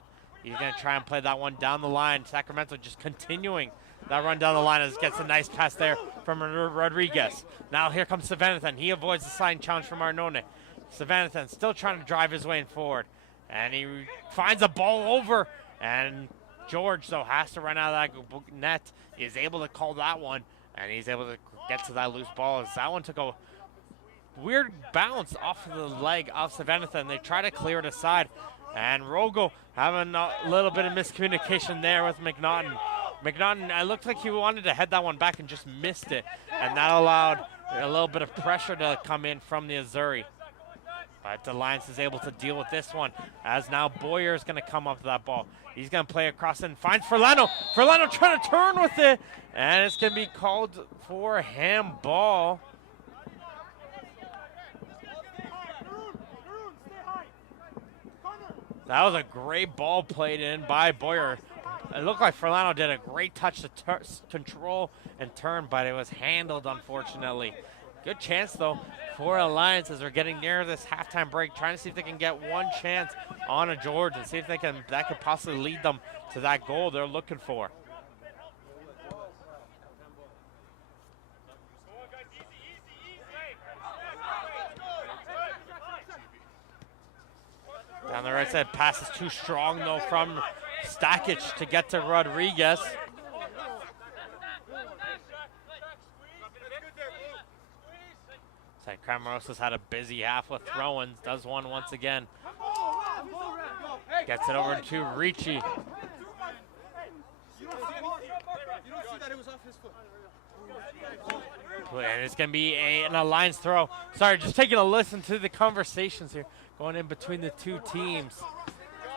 He's going to try and play that one down the line. Sacramento just continuing that run down the line as gets a nice pass there from Rodriguez. Now here comes Savanathan. He avoids the sliding challenge from Arnone. Savanathan still trying to drive his way forward. And he finds a ball over, and George, though, has to run out of that net. He is able to call that one, and he's able to get to that loose ball. As that one took a weird bounce off of the leg of Savanathan. They try to clear it aside, and Rogo having a little bit of miscommunication there with McNaughton. McNaughton, it looked like he wanted to head that one back and just missed it, and that allowed a little bit of pressure to come in from the Azzurri. But Alliance is able to deal with this one, as now Boyer is going to come up to that ball. He's going to play across and finds Furlano. Furlano trying to turn with it, and it's going to be called for a handball. That was a great ball played in by Boyer. It looked like Furlano did a great touch to control and turn, but it was handled, unfortunately. Good chance, though, for Alliance as we're getting near this halftime break, trying to see if they can get one chance on a George and see if that could possibly lead them to that goal they're looking for. Down the right side, pass is too strong, though, from Stakic to get to Rodriguez. Cramarosa's had a busy half with throw-ins, does one once again. Gets it over to Ricci. And it's going to be an Alliance throw. Sorry, just taking a listen to the conversations here going in between the two teams.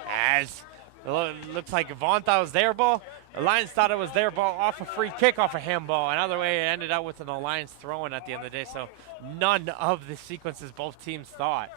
As it looks like Vaughan thought it was their ball. Alliance thought it was their ball off a free kick, off a handball. Another way, it ended up with an Alliance throw-in at the end of the day, so none of the sequences both teams thought.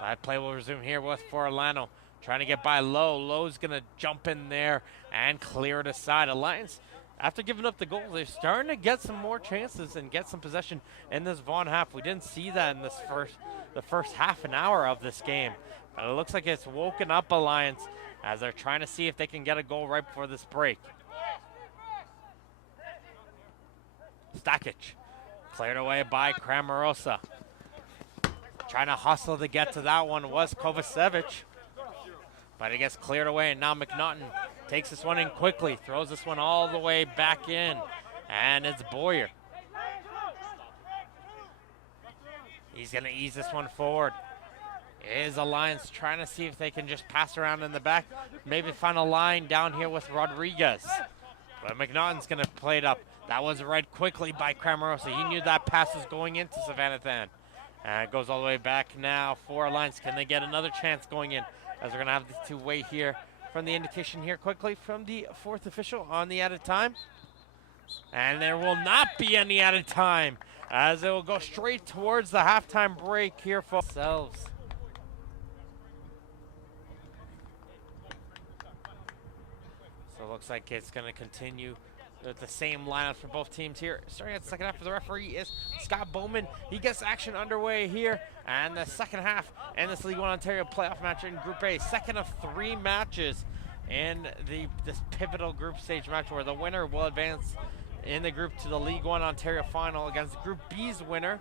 But play will resume here with Furlano, trying to get by Lowe. Lowe's going to jump in there and clear it aside. Alliance, after giving up the goal, they're starting to get some more chances and get some possession in this Vaughan half. We didn't see that in the first half an hour of this game. But it looks like it's woken up Alliance as they're trying to see if they can get a goal right before this break. Stakic, cleared away by Cramarosa. Trying to hustle to get to that one was Kovacevic. But it gets cleared away, and now McNaughton takes this one in quickly, throws this one all the way back in, and it's Boyer. He's going to ease this one forward. Is Alliance trying to see if they can just pass around in the back, maybe find a line down here with Rodriguez. But McNaughton's going to play it up. That was read quickly by Cramarosa. He knew that pass was going into Savanathan. And it goes all the way back now for Alliance. Can they get another chance going in? As we're going to have to wait here from the indication here quickly from the fourth official on the added time. And there will not be any added time, as it will go straight towards the halftime break here for themselves. So it looks like it's going to continue with the same lineup for both teams here. Starting at the second half for the referee is Scott Bowman. He gets action underway here. And the second half in this League One Ontario playoff match in Group A. Second of 3 matches in this pivotal group stage match where the winner will advance in the group to the League One Ontario final against Group B's winner.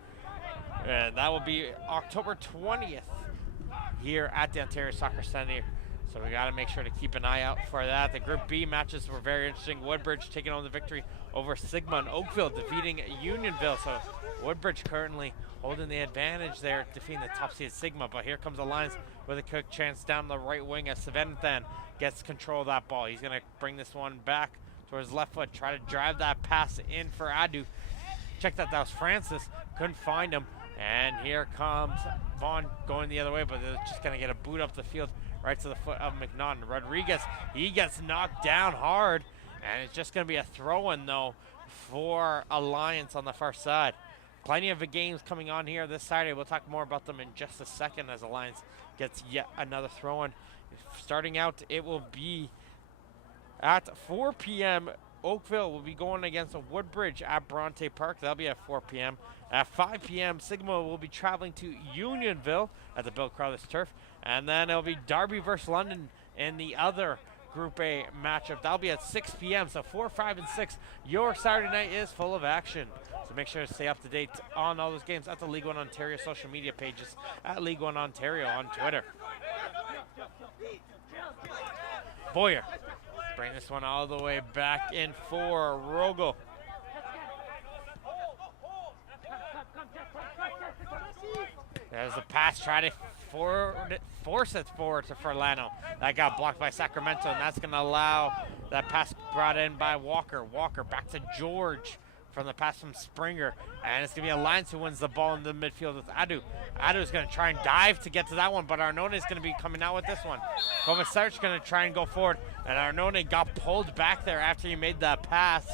That will be October 20th here at the Ontario Soccer Centre. So we got to make sure to keep an eye out for that. The Group B matches were very interesting. Woodbridge taking on the victory over Sigma and Oakville, defeating Unionville. So Woodbridge currently holding the advantage there, defeating the top seed Sigma. But here comes Alliance with a quick chance down the right wing as Saventhan gets control of that ball. He's going to bring this one back towards left foot, try to drive that pass in for Adu. Check that was Francis, couldn't find him. And here comes Vaughan going the other way, but they're just going to get a boot up the field right to the foot of McNaughton. Rodriguez, he gets knocked down hard, and it's just going to be a throw-in, though, for Alliance on the far side. Plenty of games coming on here this Saturday. We'll talk more about them in just a second as Alliance gets yet another throw-in. Starting out, it will be at 4 p.m. Oakville will be going against Woodbridge at Bronte Park. That'll be at 4 p.m. At 5 p.m., Sigma will be traveling to Unionville at the Bill Crowley's Turf. And then it'll be Derby versus London in the other Group A matchup. That'll be at 6 p.m. So 4, 5, and 6. Your Saturday night is full of action. So make sure to stay up to date on all those games at the League One Ontario social media pages at League One Ontario on Twitter. Boyer, bring this one all the way back in for Rogel. There's a pass, try to force it forward to Furlano. That got blocked by Sacramento, and that's going to allow that pass brought in by Walker. Walker back to George from the pass from Springer, and it's going to be Alliance who wins the ball in the midfield with Adu. Adu's going to try and dive to get to that one, but Arnone is going to be coming out with this one. Kovacic going to try and go forward, and Arnone got pulled back there after he made that pass,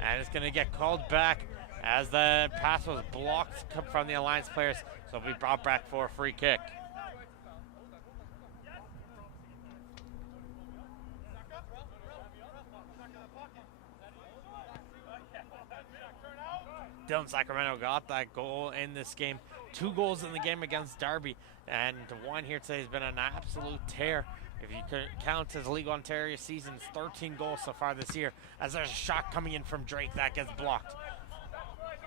and it's going to get called back as the pass was blocked from the Alliance players, so it'll be brought back for a free kick. Dylan Sacramento got that goal in this game. 2 goals in the game against Derby, and one here today has been an absolute tear. If you could count his League Ontario season's 13 goals so far this year, as there's a shot coming in from Drake that gets blocked.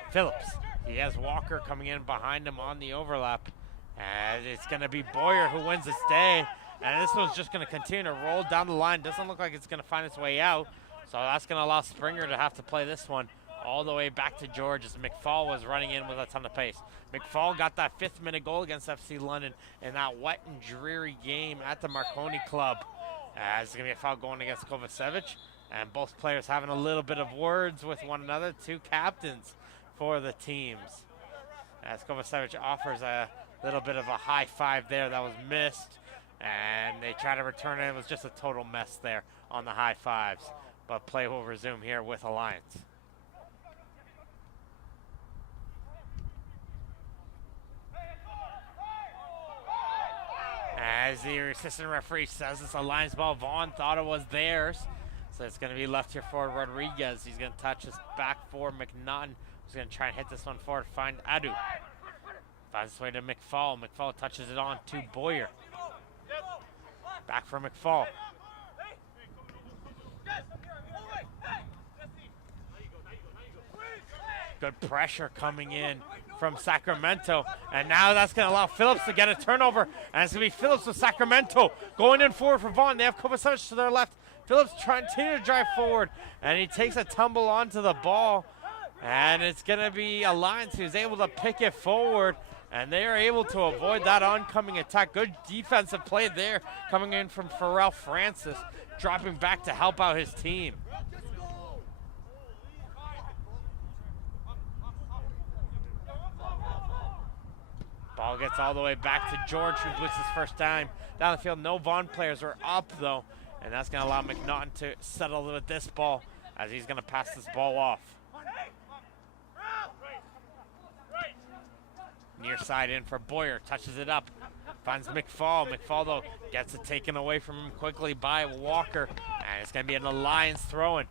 Phillips, he has Walker coming in behind him on the overlap, and it's going to be Boyer who wins this day, and this one's just going to continue to roll down the line. Doesn't look like it's going to find its way out, so that's going to allow Springer to have to play this one all the way back to George as McFall was running in with a ton of pace. McFall got that 5th-minute goal against FC London in that wet and dreary game at the Marconi Club. There's going to be a foul going against Kovacevic, and both players having a little bit of words with one another, 2 captains for the teams. As Kovacevic offers a little bit of a high five there that was missed, and they try to return it. It was just a total mess there on the high fives, but play will resume here with Alliance. As the assistant referee says it's a Alliance ball, Vaughan thought it was theirs. So it's going to be left here for Rodriguez. He's going to touch this back for McNaughton. He's going to try and hit this one forward, find Adu. Finds his way to McFall. McFall touches it on to Boyer. Back for McFall. Good pressure coming in from Sacramento, and now that's going to allow Phillips to get a turnover, and it's going to be Phillips with Sacramento going in forward for Vaughan. They have Kovacevic to their left. Phillips trying to drive forward, and he takes a tumble onto the ball, and it's going to be Alliance who's able to pick it forward, and they are able to avoid that oncoming attack. Good defensive play there coming in from Pharrell Francis, dropping back to help out his team. Ball gets all the way back to George, who blitzes first time down the field. No Vaughan players are up, though, and that's going to allow McNaughton to settle with this ball as he's going to pass this ball off. Near side in for Boyer, touches it up, finds McFall. McFall, though, gets it taken away from him quickly by Walker, and it's going to be an Alliance throw-in.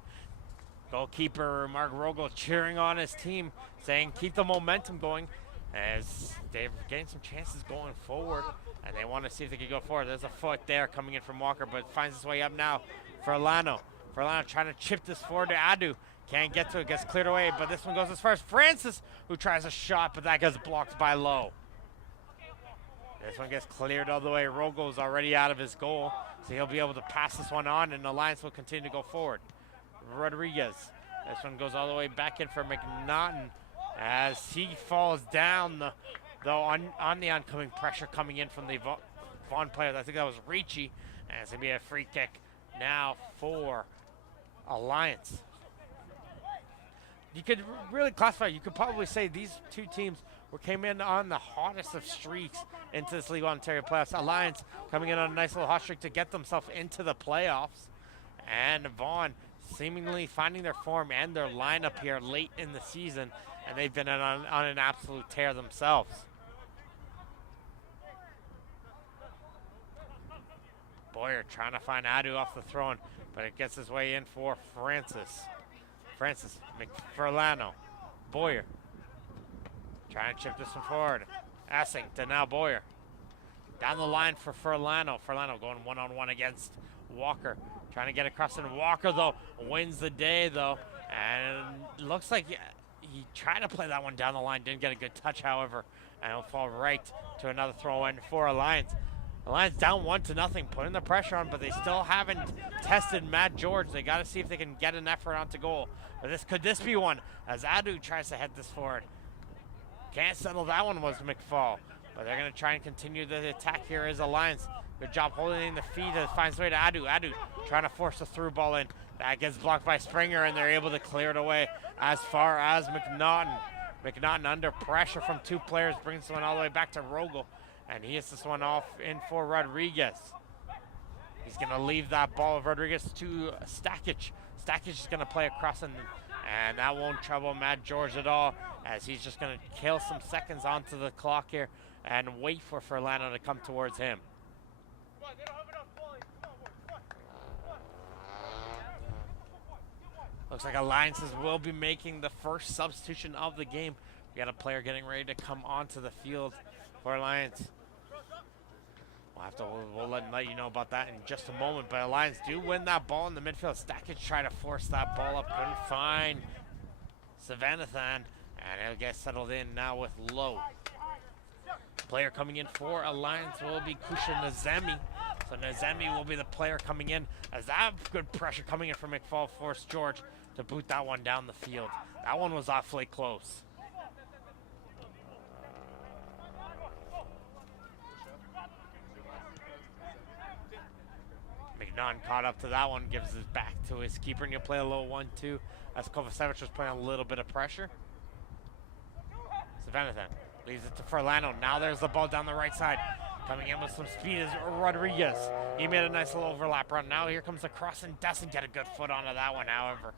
Goalkeeper Mark Rogel cheering on his team, saying keep the momentum going as they're getting some chances going forward, and they want to see if they can go forward. There's a foot there coming in from Walker, but finds his way up now for Alano. Trying to chip this forward to Adu. Can't get to it, gets cleared away, but this one goes as far as Francis, who tries a shot, but that gets blocked by Lowe. This one gets cleared all the way. Rogo's already out of his goal, so he'll be able to pass this one on, and Alliance will continue to go forward. Rodriguez. This one goes all the way back in for McNaughton as he falls down, though on the oncoming pressure coming in from the Vaughan players. I think that was Ricci, and it's going to be a free kick now for Alliance. You could really classify, you could probably say these two teams came in on the hottest of streaks into this League Ontario playoffs. Alliance coming in on a nice little hot streak to get themselves into the playoffs. And Vaughan seemingly finding their form and their lineup here late in the season, and they've been on an absolute tear themselves. Boyer trying to find Adu off the throw-in, but it gets his way in for Francis. McFurlano. Boyer. Trying to chip this one forward. Essing to now Boyer. Down the line for Furlano. Furlano going one-on-one against Walker. Trying to get across, and Walker, though, wins the day, though. And looks like he tried to play that one down the line. Didn't get a good touch, however. And it'll fall right to another throw-in for Alliance. Alliance down 1-0, putting the pressure on, but they still haven't tested Matt George. They got to see if they can get an effort onto goal. But could this be one? As Adu tries to head this forward. Can't settle that one, was McFall. But they're going to try and continue the attack here as Alliance. Good job holding in the feet as it finds way to Adu. Adu trying to force a through ball in. That gets blocked by Springer, and they're able to clear it away as far as McNaughton. McNaughton under pressure from two players brings this one all the way back to Rogel. And he hits this one off in for Rodriguez. He's going to leave that ball of Rodriguez to Stakic. Stakic is going to play across, and that won't trouble Matt George at all, as he's just going to kill some seconds onto the clock here and wait for Furlano to come towards him. Looks like Alliances will be making the first substitution of the game. We got a player getting ready to come onto the field for Alliance. We'll let you know about that in just a moment. But Alliance do win that ball in the midfield. Stakic try to force that ball up. Couldn't find Savanathan. And it'll get settled in now with Lowe. Player coming in for Alliance will be Kusha Nazemi. So Nazemi will be the player coming in, as that good pressure coming in from McFall forced George to boot that one down the field. That one was awfully close. McNaughton caught up to that one, gives it back to his keeper, and he'll play a low 1-2 as Kovacevic was putting a little bit of pressure. Savanathan leaves it to Furlano. Now there's the ball down the right side. Coming in with some speed is Rodriguez. He made a nice little overlap run. Now here comes the cross, and doesn't get a good foot onto that one, however.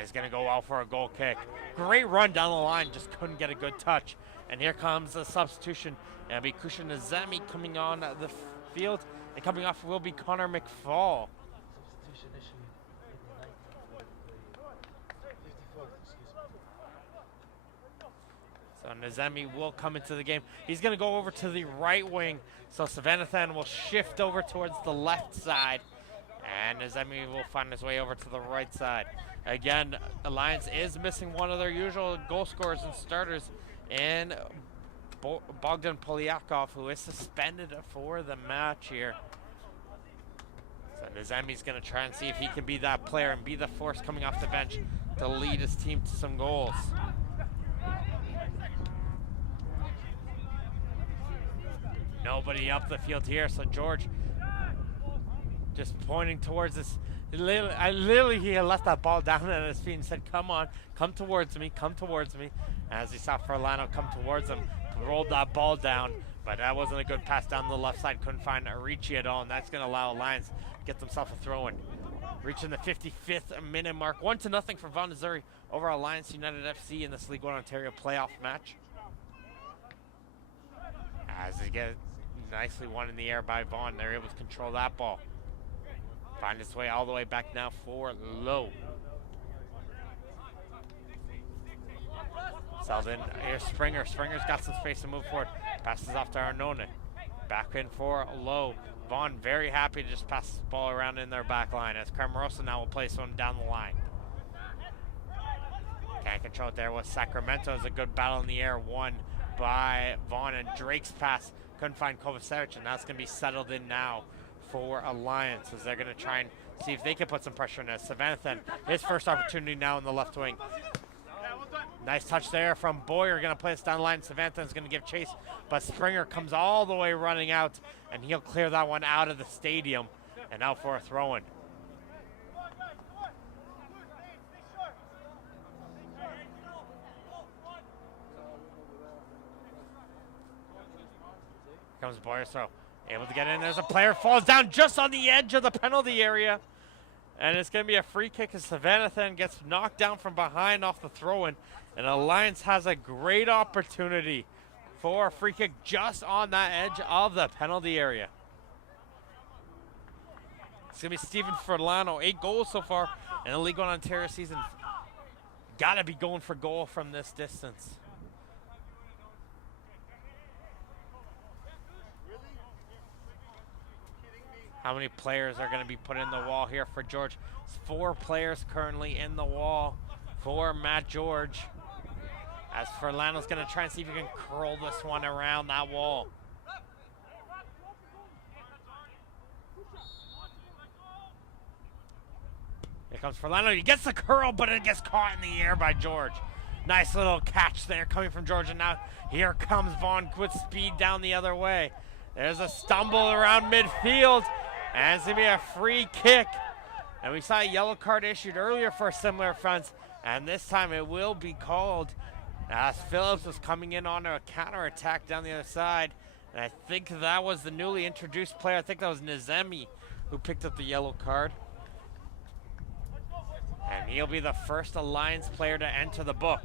He's going to go out for a goal kick. Great run down the line, just couldn't get a good touch. And here comes the substitution. It'll be Kusha Nazemi coming on the field. And coming off will be Connor McFall. So Nazemi will come into the game. He's going to go over to the right wing. So Savanathan will shift over towards the left side. And Nazemi will find his way over to the right side. Again, Alliance is missing one of their usual goal scorers and starters in Bogdan Polyakov, who is suspended for the match here. So Nazemi's going to try and see if he can be that player and be the force coming off the bench to lead his team to some goals. Nobody up the field here, so George just pointing towards this. Literally, he had left that ball down at his feet and said, come on, come towards me, come towards me. As he saw Furlano come towards him, rolled that ball down, but that wasn't a good pass down the left side. Couldn't find Ricci at all, and that's going to allow Alliance to get themselves a throw-in. Reaching the 55th minute mark. 1-0 for Vaughan Azzurri over Alliance United FC in this League One Ontario playoff match. As they get nicely won in the air by Vaughan, they're able to control that ball. Find its way all the way back now for Lowe. Selden, here's Springer. Springer's got some space to move forward. Passes off to Arnone. Back in for Lowe. Vaughan very happy to just pass the ball around in their back line as Cramarosa now will place one down the line. Can't control it there with Sacramento. It's a good battle in the air, won by Vaughan, and Drake's pass couldn't find Kovacevic, and that's going to be settled in now for Alliance as they're going to try and see if they can put some pressure on this. Savannathan, his first opportunity now in the left wing. Nice touch there from Boyer, going to play this down the line. Savannathan's going to give chase, but Springer comes all the way running out, and he'll clear that one out of the stadium, and out for a throw-in. Comes Boyer's throw. Able to get in. There's a player, falls down just on the edge of the penalty area. And it's going to be a free kick as Savannathan gets knocked down from behind off the throw-in. And Alliance has a great opportunity for a free kick just on that edge of the penalty area. It's going to be Stephen Furlano. 8 goals so far in the League One Ontario season. Got to be going for goal from this distance. How many players are going to be put in the wall here for George? It's 4 players currently in the wall for Matt George. As Furlano's going to try and see if he can curl this one around that wall. Here comes Furlano. He gets the curl, but it gets caught in the air by George. Nice little catch there coming from George. And now here comes Vaughan with speed down the other way. There's a stumble around midfield. And it's going to be a free kick. And we saw a yellow card issued earlier for a similar offense. And this time it will be called as Phillips was coming in on a counterattack down the other side. And I think that was the newly introduced player. I think that was Nazemi who picked up the yellow card. And he'll be the first Alliance player to enter the book.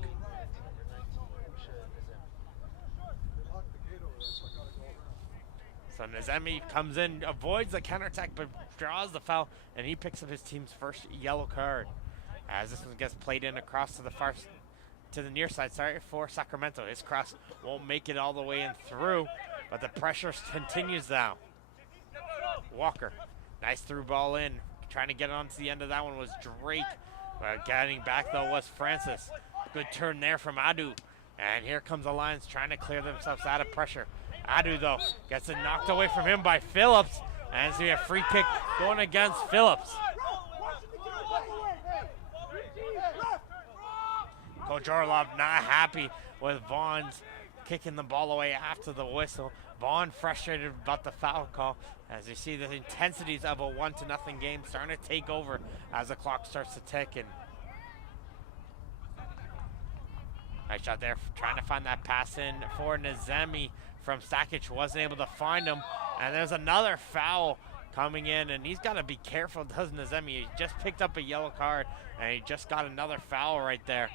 So Nazemi comes in, avoids the counterattack, but draws the foul, and he picks up his team's first yellow card. As this one gets played in across to the near side, for Sacramento. His cross won't make it all the way in through, but the pressure continues now. Walker, nice through ball in. Trying to get it onto the end of that one was Drake. Getting back though was Francis. Good turn there from Adu. And here comes Alliance trying to clear themselves out of pressure. Adu, though, gets it knocked away from him by Phillips. And it's going to be a free kick going against Phillips. Coach Orlov not happy with Vaughan's kicking the ball away after the whistle. Vaughan frustrated about the foul call. As you see the intensities of a 1-0 game starting to take over as the clock starts to tick. And nice shot there, trying to find that pass in for Nazemi from Stakic. Wasn't able to find him. And there's another foul coming in, and he's got to be careful, doesn't Nazemi? He just picked up a yellow card, and he just got another foul right there.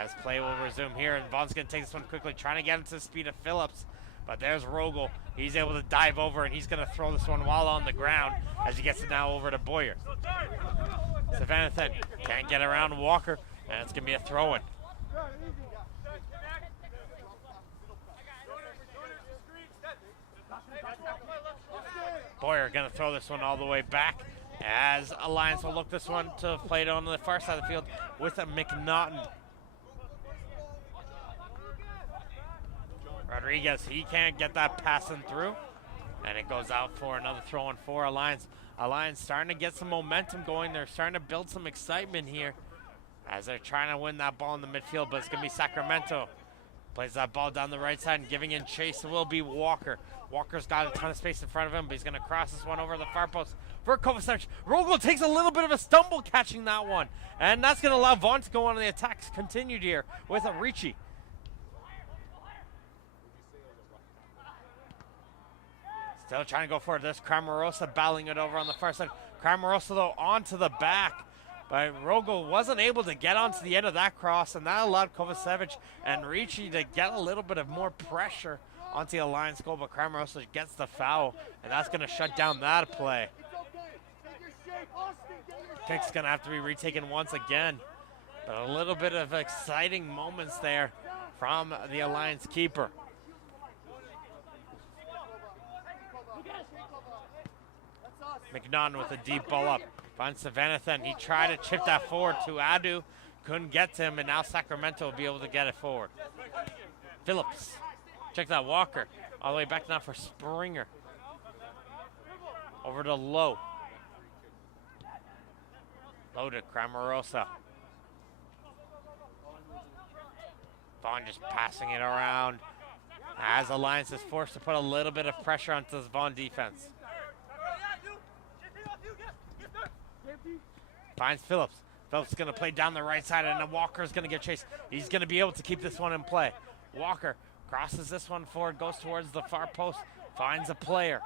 As play will resume here, and Vaughan's going to take this one quickly, trying to get into the speed of Phillips. But there's Rogel. He's able to dive over, and he's going to throw this one while on the ground as he gets it now over to Boyer. Savannathan can't get around Walker, and it's going to be a throw-in. Boyer going to throw this one all the way back as Alliance will look this one to play it on the far side of the field with a McNaughton. Rodriguez, he can't get that passing through, and it goes out for another throw-in for Alliance. Alliance starting to get some momentum going. They're starting to build some excitement here as they're trying to win that ball in the midfield, but it's going to be Sacramento. Plays that ball down the right side, and giving in chase will be Walker. Walker's got a ton of space in front of him, but he's going to cross this one over the far post for Kovacevic. Rogel takes a little bit of a stumble catching that one, and that's going to allow Vaughan to go on the attacks continued here with Ricci. Still trying to go for this. Cramarosa battling it over on the far side. Cramarosa, though, onto the back. But Rogel wasn't able to get onto the end of that cross, and that allowed Kovacevic and Ricci to get a little bit of more pressure onto the Alliance goal, but Cramarosa gets the foul, and that's going to shut down that play. Kick's going to have to be retaken once again. But a little bit of exciting moments there from the Alliance keeper. McNaughton with a deep ball up. Finds Savanathan. He tried to chip that forward to Adu. Couldn't get to him, and now Sacramento will be able to get it forward. Phillips. Check that, Walker. All the way back now for Springer. Over to Lowe. Lowe to Cramarosa. Vaughan just passing it around as Alliance is forced to put a little bit of pressure onto this Vaughan defense. Finds Phillips. Phillips is going to play down the right side, and then Walker is going to get chased. He's going to be able to keep this one in play. Walker crosses this one forward, goes towards the far post, finds a player.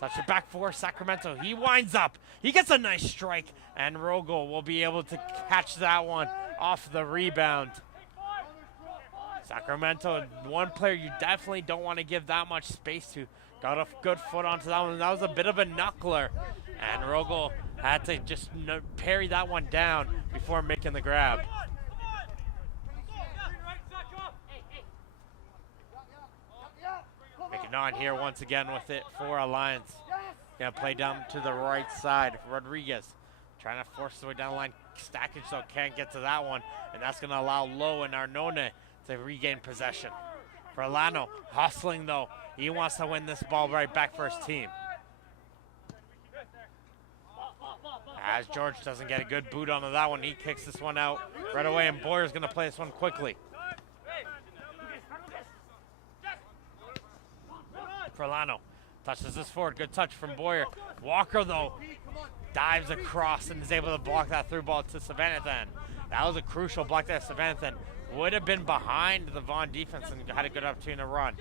Touch it back for Sacramento. He winds up. He gets a nice strike, and Rogel will be able to catch that one off the rebound. Sacramento, one player you definitely don't want to give that much space to. Got a good foot onto that one. That was a bit of a knuckler, and Rogel had to just parry that one down before making the grab. Making on here once again with it for Alliance. Gonna play down to the right side. Rodriguez trying to force his way down the line. Stackage though can't get to that one, and that's gonna allow Lowe and Arnone to regain possession. Verlano hustling though. He wants to win this ball right back for his team. As George doesn't get a good boot onto that one, he kicks this one out right away, and Boyer's gonna play this one quickly. Verlano touches this forward, good touch from Boyer. Walker though dives across and is able to block that through ball to Savanathan. That was a crucial block there. Savanathan would have been behind the Vaughan defense and had a good opportunity to run.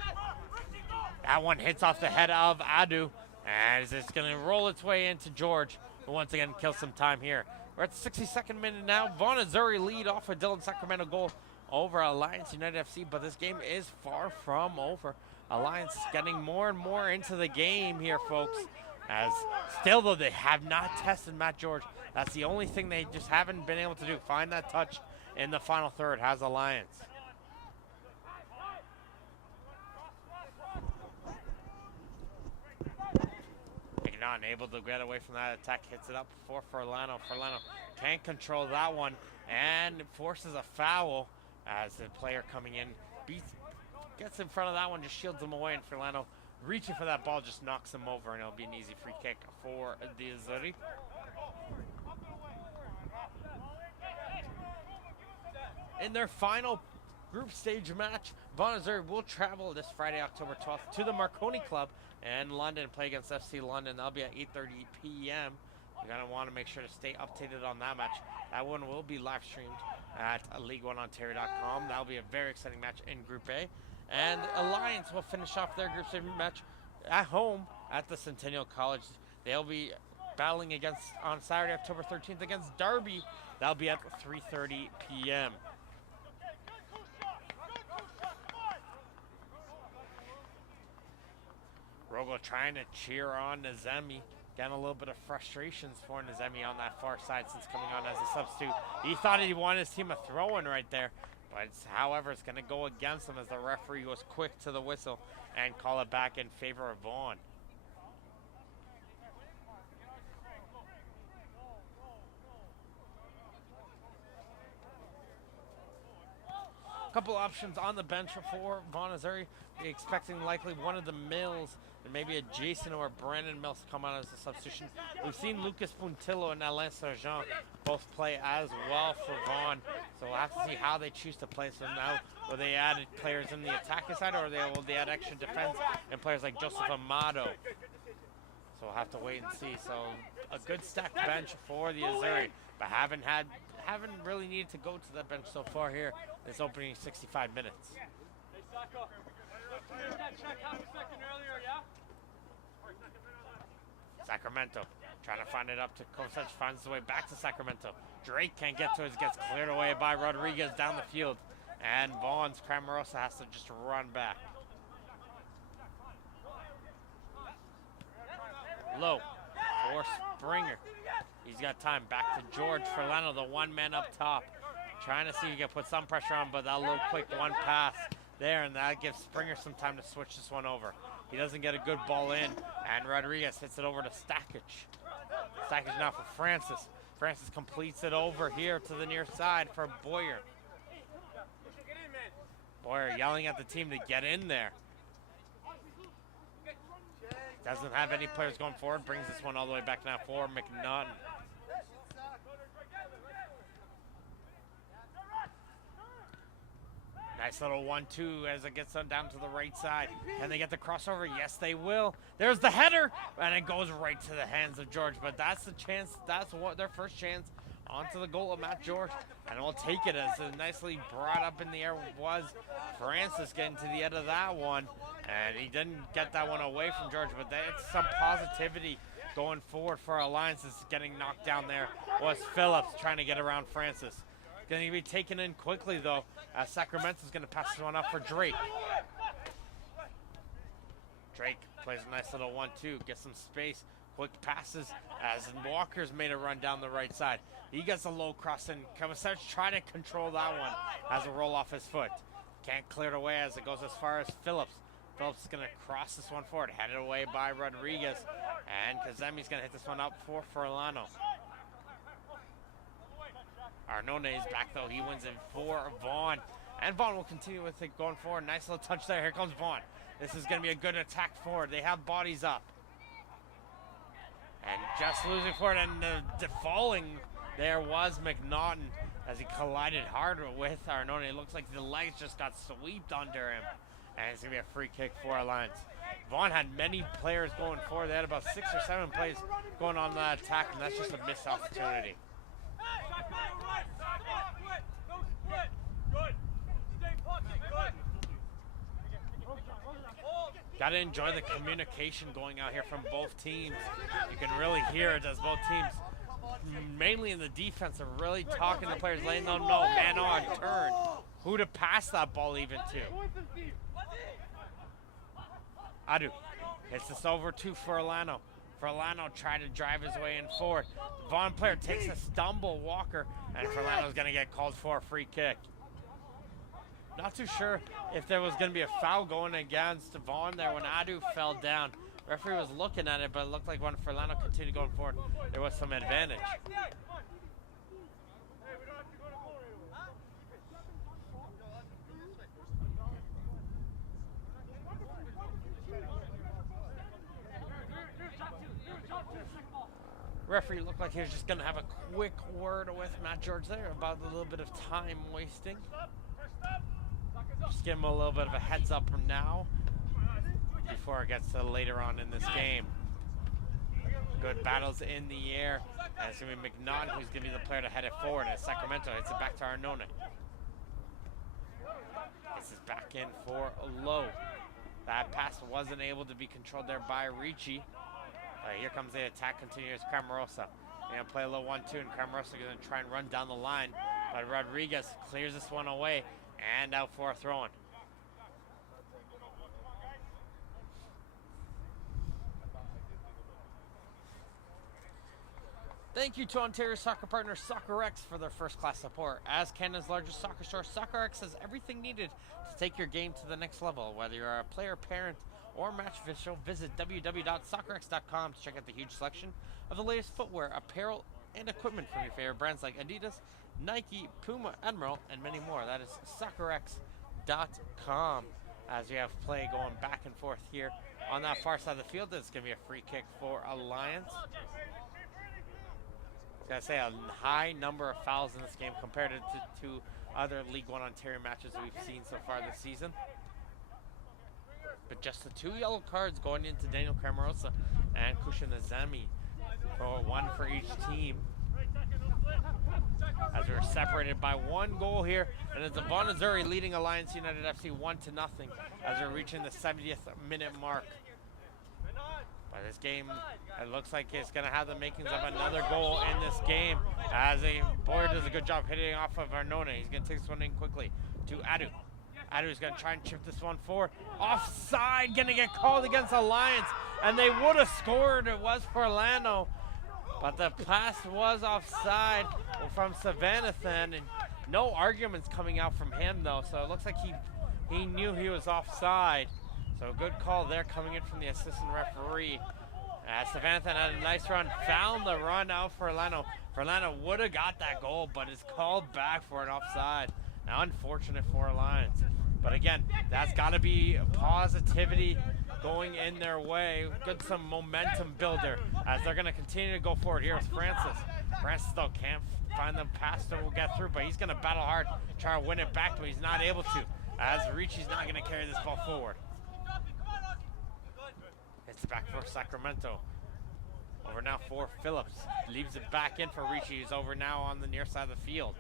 That one hits off the head of Adu, and it's going to roll its way into George, who once again kills some time here. We're at the 62nd minute now. Vaughan Azzurri lead off a Dylan Sacramento goal over Alliance United FC, but this game is far from over. Alliance getting more and more into the game here, folks. As still, though, they have not tested Matt George. That's the only thing they just haven't been able to do. Find that touch in the final third has Alliance. Not able to get away from that attack, hits it up for Verlano. Verlano can't control that one and forces a foul as the player coming in gets in front of that one, just shields him away, and Verlano reaching for that ball just knocks him over, and it'll be an easy free kick for the Azzurri. In their final group stage match, Vaughan Azzurri will travel this Friday, October 12th to the Marconi Club in London and play against FC London. That'll be at 8:30 p.m. You're going to want to make sure to stay updated on that match. That one will be live streamed at League1Ontario.com. That'll be a very exciting match in Group A. And Alliance will finish off their group stage match at home at the Centennial College. They'll be battling against on Saturday, October 13th against Derby. That'll be at 3:30 p.m. Rogel trying to cheer on Nazemi. Getting a little bit of frustrations for Nazemi on that far side since coming on as a substitute. He thought he wanted his team a throw-in right there, but however, it's going to go against him as the referee was quick to the whistle and call it back in favor of Vaughan. Couple options on the bench for Vaughan Azzurri. Expecting likely one of the Mills and maybe a Jason or a Brandon Mills to come out as a substitution. We've seen Lucas Puntillo and Alain Sargent both play as well for Vaughan, so we'll have to see how they choose to play. So now, will they add players in the attacking side, or will they add extra defense and players like Joseph Amado? So we'll have to wait and see. So a good stacked bench for the Azzurri, but haven't really needed to go to that bench so far here this opening 65 minutes. Sacramento trying to find it up to Kosech, finds his way back to Sacramento. Drake can't get to it, gets cleared away by Rodriguez down the field. And Vaughan's Cramarosa has to just run back. Low for Springer. He's got time. Back to George Furlano, the one man up top. Trying to see if he can put some pressure on, but that little quick one pass there, and that gives Springer some time to switch this one over. He doesn't get a good ball in, and Rodriguez hits it over to Stakic. Stakic now for Francis. Francis completes it over here to the near side for Boyer. Boyer yelling at the team to get in there. Doesn't have any players going forward, brings this one all the way back now for McNaughton. Nice little 1-2 as it gets on down to the right side. Can they get the crossover? Yes, they will. There's the header, and it goes right to the hands of George. But that's the chance. That's what their first chance onto the goal of Matt George, and we'll take it as it nicely brought up in the air was Francis getting to the end of that one, and he didn't get that one away from George. But it's some positivity going forward for Alliance. Is getting knocked down there was Phillips trying to get around Francis. Going to be taken in quickly, though. Sacramento's going to pass this one up for Drake. Drake plays a nice little 1-2, gets some space, quick passes as Walker's made a run down the right side. He gets a low cross in. Kovacevic trying to control that one. Has a roll off his foot. Can't clear it away as it goes as far as Phillips. Phillips is going to cross this one forward, headed away by Rodriguez. And Kazemi's going to hit this one up for Furlano. Arnone is back, though. He wins it for Vaughan. And Vaughan will continue with it going forward. Nice little touch there. Here comes Vaughan. This is going to be a good attack forward. They have bodies up. And just losing forward. And the falling there was McNaughton as he collided hard with Arnone. It looks like the legs just got swept under him. And it's going to be a free kick for Alliance. Vaughan had many players going forward. They had about 6 or 7 plays going on that attack. And that's just a missed opportunity. Got to enjoy the communication going out here from both teams. You can really hear it as both teams, mainly in the defense, are really talking to players, letting them know, man on, turn, who to pass that ball even to. Adu hits this over to Furlano. Furlano tried to drive his way in forward. The Vaughan player takes a stumble, Walker, and Furlano's going to get called for a free kick. Not too sure if there was going to be a foul going against Vaughan there when Adu fell down. Referee was looking at it, but it looked like when Furlano continued going forward, there was some advantage. Referee looked like he was just going to have a quick word with Matt George there about a little bit of time wasting. Just give him a little bit of a heads up from now before it gets to later on in this game. Good battles in the air. And it's going to be McNaughton who's going to be the player to head it forward as Sacramento hits it back to Arnone. This is back in for Low. That pass wasn't able to be controlled there by Ricci. Here comes the attack, continues Cramarosa. They're going to play a little 1-2, and Cramarosa is going to try and run down the line. But Rodriguez clears this one away and out for a throw-in. Thank you to Ontario soccer partner SoccerX for their first-class support. As Canada's largest soccer store, SoccerX has everything needed to take your game to the next level. Whether you're a player, parent, or match official, visit www.soccerx.com to check out the huge selection of the latest footwear, apparel, and equipment from your favorite brands like Adidas, Nike, Puma, Admiral, and many more. That is soccerx.com. As we have play going back and forth here on that far side of the field, it's going to be a free kick for Alliance. I was going to say a high number of fouls in this game compared to other League One Ontario matches we've seen so far this season. But just the 2 yellow cards going into Daniel Cramarosa and Kushan Azami, for 1 for each team. As we're separated by 1 goal here, and it's Vaughan Azzurri leading Alliance United FC 1-0 as we're reaching the 70th minute mark. But this game, it looks like it's going to have the makings of another goal in this game, as Boyer does a good job hitting off of Arnone. He's going to take this one in quickly to Adu. Adu's going to try and chip this one forward. Offside, going to get called against Alliance, and they would have scored. It was for Lano, but the pass was offside from Savanathan, and no arguments coming out from him, though, so it looks like he knew he was offside. So good call there coming in from the assistant referee. Savanathan had a nice run, found the run out for Lano. Lano would have got that goal, but is called back for an offside. Now, unfortunate for Alliance. But again, that's got to be positivity going in their way. Good, some momentum builder as they're going to continue to go forward. Here's Francis. Francis, though, can't find the pass that will get through, but he's going to battle hard, try to win it back, but he's not able to, as Ricci's not going to carry this ball forward. It's back for Sacramento. Over now for Phillips. Leaves it back in for Ricci. He's over now on the near side of the field.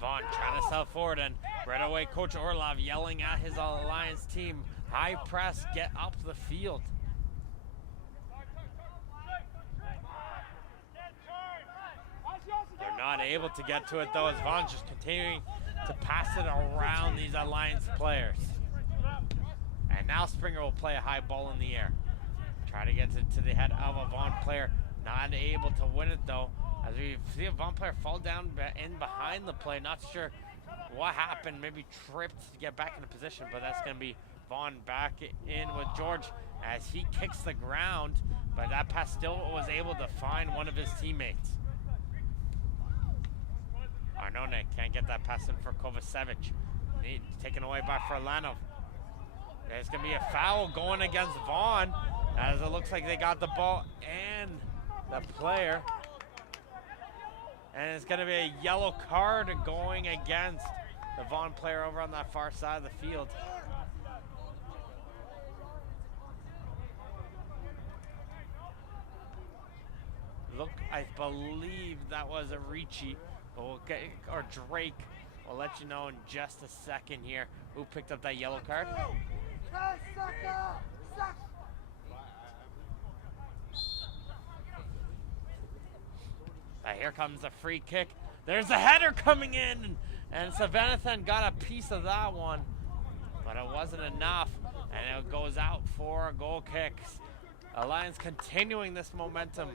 Vaughan trying to sell forward, and right away Coach Orlov yelling at his Alliance team, high press, get up the field. They're not able to get to it, though, as Vaughan's just continuing to pass it around these Alliance players. And now Springer will play a high ball in the air. Try to get to the head of a Vaughan player. Not able to win it, though, as we see a Vaughan player fall down in behind the play. Not sure what happened. Maybe tripped to get back into position, but that's going to be Vaughan back in with George as he kicks the ground. But that pass still was able to find one of his teammates. Arnone can't get that pass in for Kovacevic. Taken away by Furlanov. There's going to be a foul going against Vaughan, as it looks like they got the ball and the player. And it's going to be a yellow card going against the Vaughan player over on that far side of the field. Look, I believe that was a Ricci, or Drake. We'll let you know in just a second here who picked up that yellow card. Here comes a free kick. There's a header coming in, and Savanathan got a piece of that one, but it wasn't enough, and it goes out for a goal kick. Alliance continuing this momentum.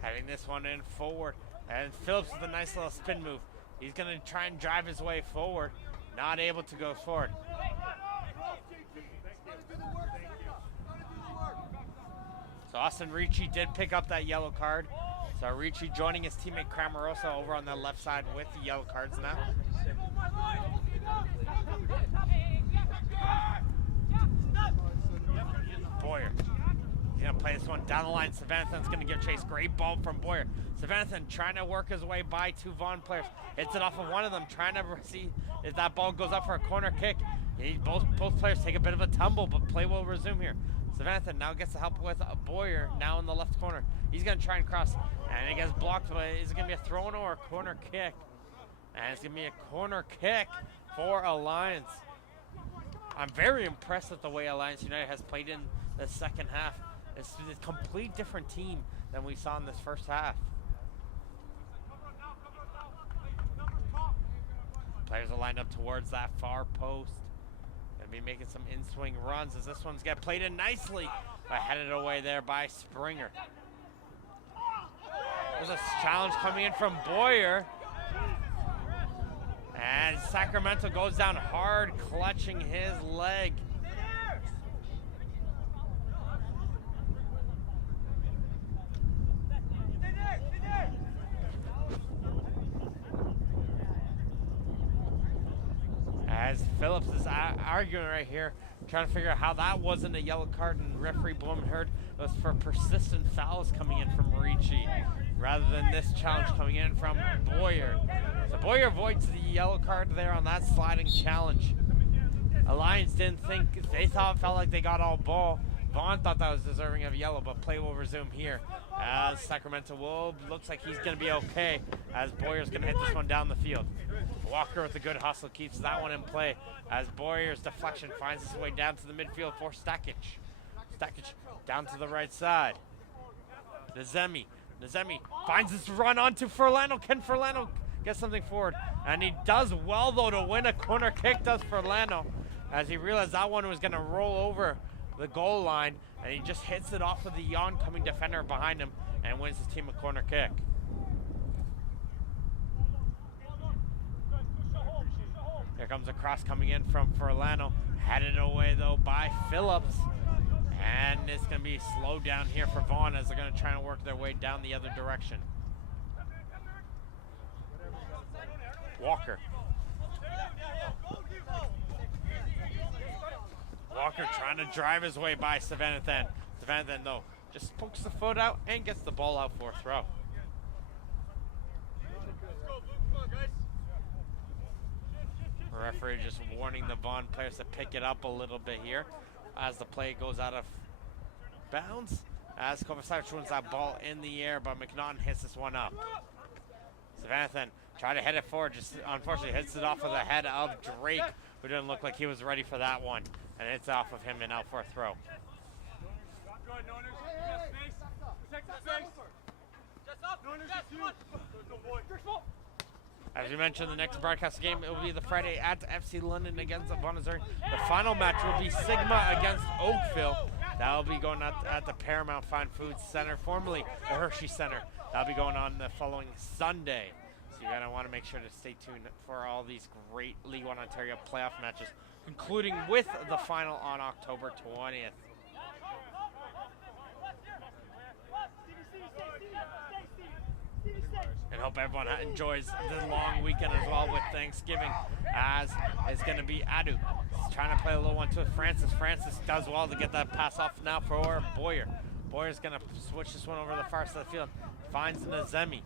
Heading this one in forward, and Phillips with a nice little spin move. He's going to try and drive his way forward. Not able to go forward. So Austin Ricci did pick up that yellow card. So Ricci joining his teammate Cramarosa over on the left side with the yellow cards now. Boyer. He's going to play this one down the line. Savanathan's going to give chase. Great ball from Boyer. Savanathan trying to work his way by two Vaughan players. Hits it off of one of them, trying to see if that ball goes up for a corner kick. Both players take a bit of a tumble, but play will resume here. Savanathan now gets the help with Boyer now in the left corner. He's going to try and cross, and it gets blocked, but is it going to be a throw-in or a corner kick? And it's going to be a corner kick for Alliance. I'm very impressed with the way Alliance United has played in the second half. It's a complete different team than we saw in this first half. Players are lined up towards that far post. Gonna be making some in-swing runs as this one's got played in nicely, but headed away there by Springer. There's a challenge coming in from Boyer. And Sacramento goes down hard, clutching his leg. As Phillips is arguing right here, trying to figure out how that wasn't a yellow card, and referee Blumenherd was for persistent fouls coming in from Ricci, rather than this challenge coming in from Boyer. So Boyer avoids the yellow card there on that sliding challenge. Alliance didn't think, they felt like they got all ball, Vaughan thought that was deserving of yellow, but play will resume here as Sacramento looks like he's going to be okay as Boyer's going to hit this one down the field. Walker with a good hustle keeps that one in play as Boyer's deflection finds his way down to the midfield for Stakic. Stakic down to the right side. Nazemi finds this run onto Furlano. Can Furlano get something forward? And he does well, though, to win a corner kick, does Furlano, as he realized that one was going to roll over the goal line, and he just hits it off of the oncoming defender behind him and wins his team a corner kick. Here comes a cross coming in from Furlano, headed away, though, by Phillips. And it's going to be slowed down here for Vaughan as they're going to try and work their way down the other direction. Walker trying to drive his way by Savannathan. Savannathan, though, just pokes the foot out and gets the ball out for a throw. The referee just warning the Vaughan players to pick it up a little bit here as the play goes out of bounds. As Kovacic wins that ball in the air, but McNaughton hits this one up. Savannathan trying to head it forward, just unfortunately hits it off of the head of Drake, who didn't look like he was ready for that one. And it's off of him and out for a throw. As we mentioned, the next broadcast game, it will be the Friday at FC London against Vaughan Azzurri. The final match will be Sigma against Oakville. That will be going on at the Paramount Fine Foods Center, formerly the Hershey Center. That will be going on the following Sunday. So you're going to want to make sure to stay tuned for all these great League One Ontario playoff matches, concluding with the final on October 20th. And hope everyone enjoys the long weekend as well with Thanksgiving, as it's going to be Adu. He's trying to play a little one to Francis. Francis does well to get that pass off now for Boyer. Boyer's going to switch this one over the far side of the field. Finds Nazemi.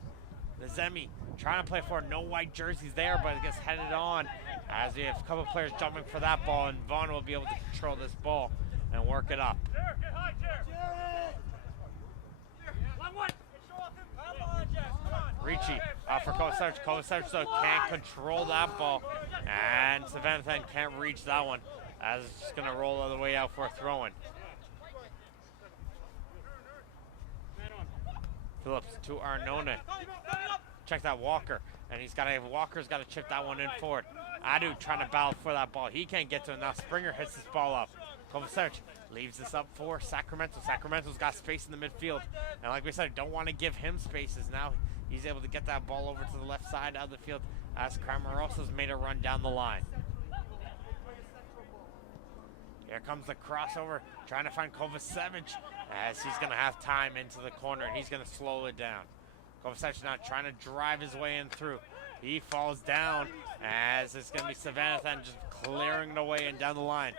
Nazemi trying to play for no white jerseys there, but it gets headed on as we have a couple players jumping for that ball, and Vaughan will be able to control this ball and work it up. Ricci for Kovacic. Kovacic, though, can't control that ball, and Savannathan can't reach that one as it's just going to roll all the way out for a throw-in. Phillips to Arnone. Check that Walker, and Walker's got to chip that one in forward. Adu trying to battle for that ball. He can't get to it now. Springer hits this ball up. Kovacic leaves this up for Sacramento. Sacramento's got space in the midfield, and like we said, don't want to give him spaces now. He's able to get that ball over to the left side of the field as Cramarosa's made a run down the line. Here comes the crossover, trying to find Kovacic as he's going to have time into the corner, and he's going to slow it down. Kovacic now trying to drive his way in through. He falls down as it's going to be Savannathan just clearing it away and down the line.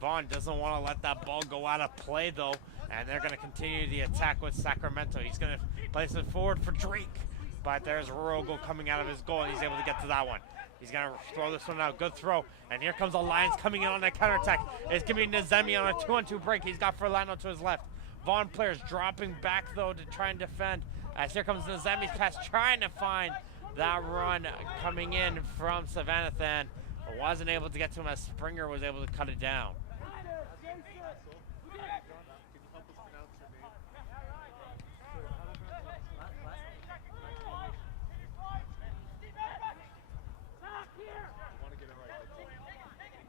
Vaughan doesn't want to let that ball go out of play, though, and they're going to continue the attack with Sacramento. He's going to place it forward for Drake, but there's Rogo coming out of his goal, and he's able to get to that one. He's going to throw this one out. Good throw. And here comes the Lions coming in on a counterattack. It's going to be Nazemi on a 2-on-2 break. He's got Furlano to his left. Vaughan players dropping back, though, to try and defend. As here comes Nazemi's pass, trying to find that run coming in from Savannathan. But wasn't able to get to him as Springer was able to cut it down.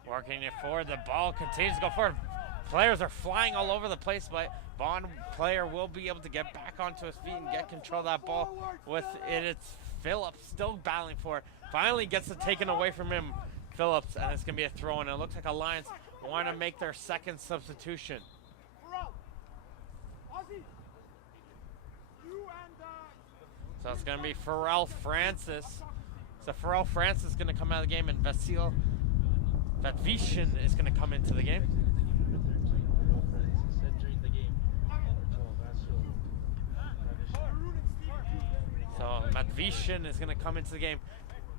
Working it forward, the ball continues to go forward. Players are flying all over the place, but Vaughan player will be able to get back onto his feet and get control of that ball with it. It's Phillips still battling for it. Finally gets it taken away from him, Phillips, and it's going to be a throw in. It looks like Alliance want to make their second substitution. So it's going to be Pharrell Francis. So Pharrell Francis is going to come out of the game, and Vasil Vatvishin is going to come into the game. So Matvishin is going to come into the game.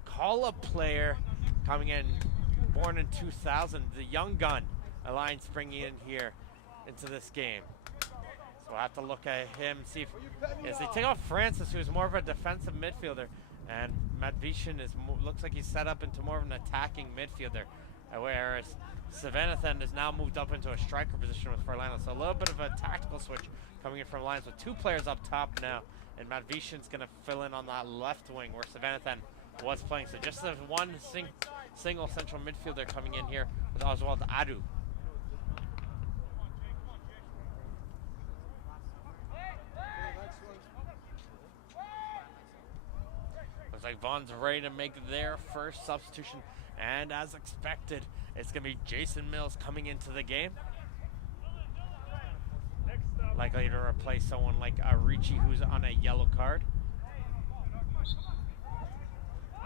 Call a player coming in, born in 2000, the young gun. Alliance bringing in here into this game. So we'll have to look at him, see if as they take off Francis, who's more of a defensive midfielder, and Vaughan looks like he's set up into more of an attacking midfielder, whereas Savanathan has now moved up into a striker position with Forlano. So a little bit of a tactical switch coming in from Lions with 2 players up top now, and Vaughan's going to fill in on that left wing where Savanathan was playing. So just as one single central midfielder coming in here with Oswald Adu. Looks like Vaughan's ready to make their first substitution, and as expected, it's going to be Jason Mills coming into the game. Likely to replace someone like Ricci, who's on a yellow card.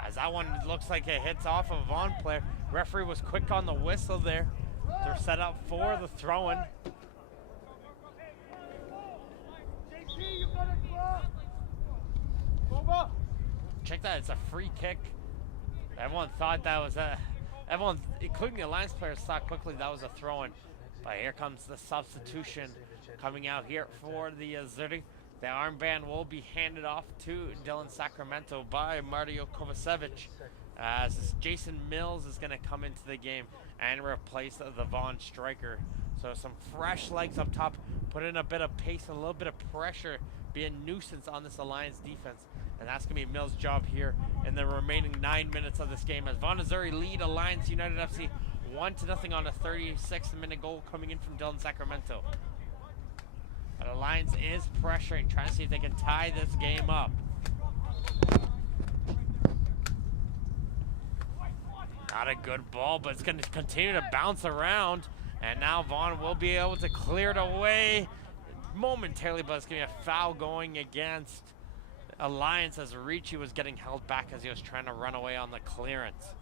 As that one looks like it hits off a Vaughan player. Referee was quick on the whistle there. They're set up for the throw-in. Check that, it's a free kick. Everyone thought that was everyone, including the Alliance players, thought quickly that was a throw-in. But here comes the substitution coming out here for the Azzurri. The armband will be handed off to Dylan Sacramento by Mario Kovacevic, as Jason Mills is going to come into the game and replace the Vaughan striker. So some fresh legs up top, put in a bit of pace and a little bit of pressure, be a nuisance on this Alliance defense. And that's going to be Mills' job here in the remaining 9 minutes of this game, as Vaughan Azzurri lead Alliance United FC 1-0 on a 36th-minute goal coming in from Dylan Sacramento. But Alliance is pressuring, trying to see if they can tie this game up. Not a good ball, but it's going to continue to bounce around. And now Vaughan will be able to clear it away momentarily, but it's going to be a foul going against Alliance, as Ricci was getting held back as he was trying to run away on the clearance.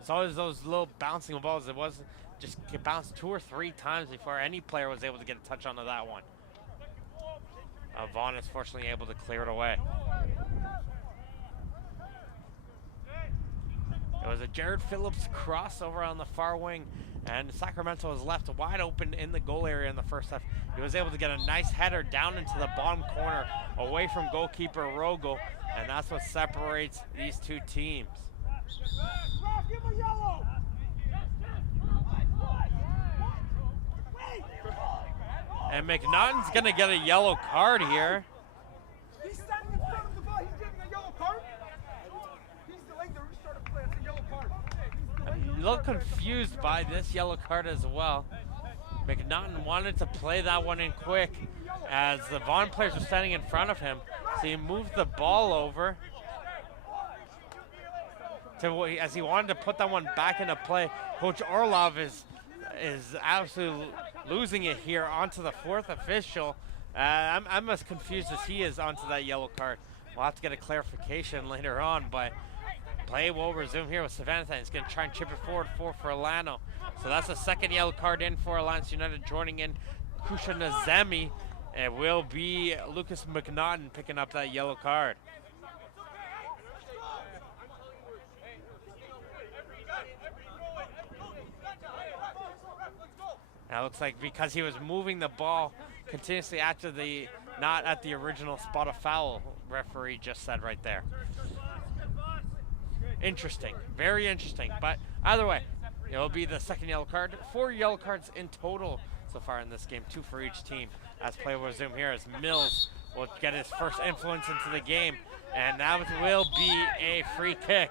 It's always those little bouncing balls. It was just bounced 2 or 3 times before any player was able to get a touch onto that one. Vaughan is fortunately able to clear it away. It was a Jared Phillips crossover on the far wing, and Sacramento was left wide open in the goal area in the first half. He was able to get a nice header down into the bottom corner away from goalkeeper Rogel, and that's what separates these two teams. And McNaughton's going to get a yellow card here. He's standing in front of the ball. He's getting a yellow card. He's delaying the restart of play. It's a yellow card. I'm a little confused by this yellow card as well. McNaughton wanted to play that one in quick as the Vaughan players were standing in front of him. So he moved the ball over as he wanted to put that one back into play. Coach Orlov is absolutely losing it here onto the 4th official. I'm as confused as he is onto that yellow card. We'll have to get a clarification later on, but play will resume here with Savanathan. He's going to try and chip it forward for Forlano. So that's the second yellow card in for Alliance United. Joining in Kusha Nazemi. It will be Lucas McNaughton picking up that yellow card. Now it looks like because he was moving the ball continuously after not at the original spot, a foul, referee just said right there. Interesting, very interesting. But either way, it'll be the second yellow card. 4 yellow cards in total so far in this game, 2 for each team. As play will resume here, as Mills will get his first influence into the game, and now it will be a free kick.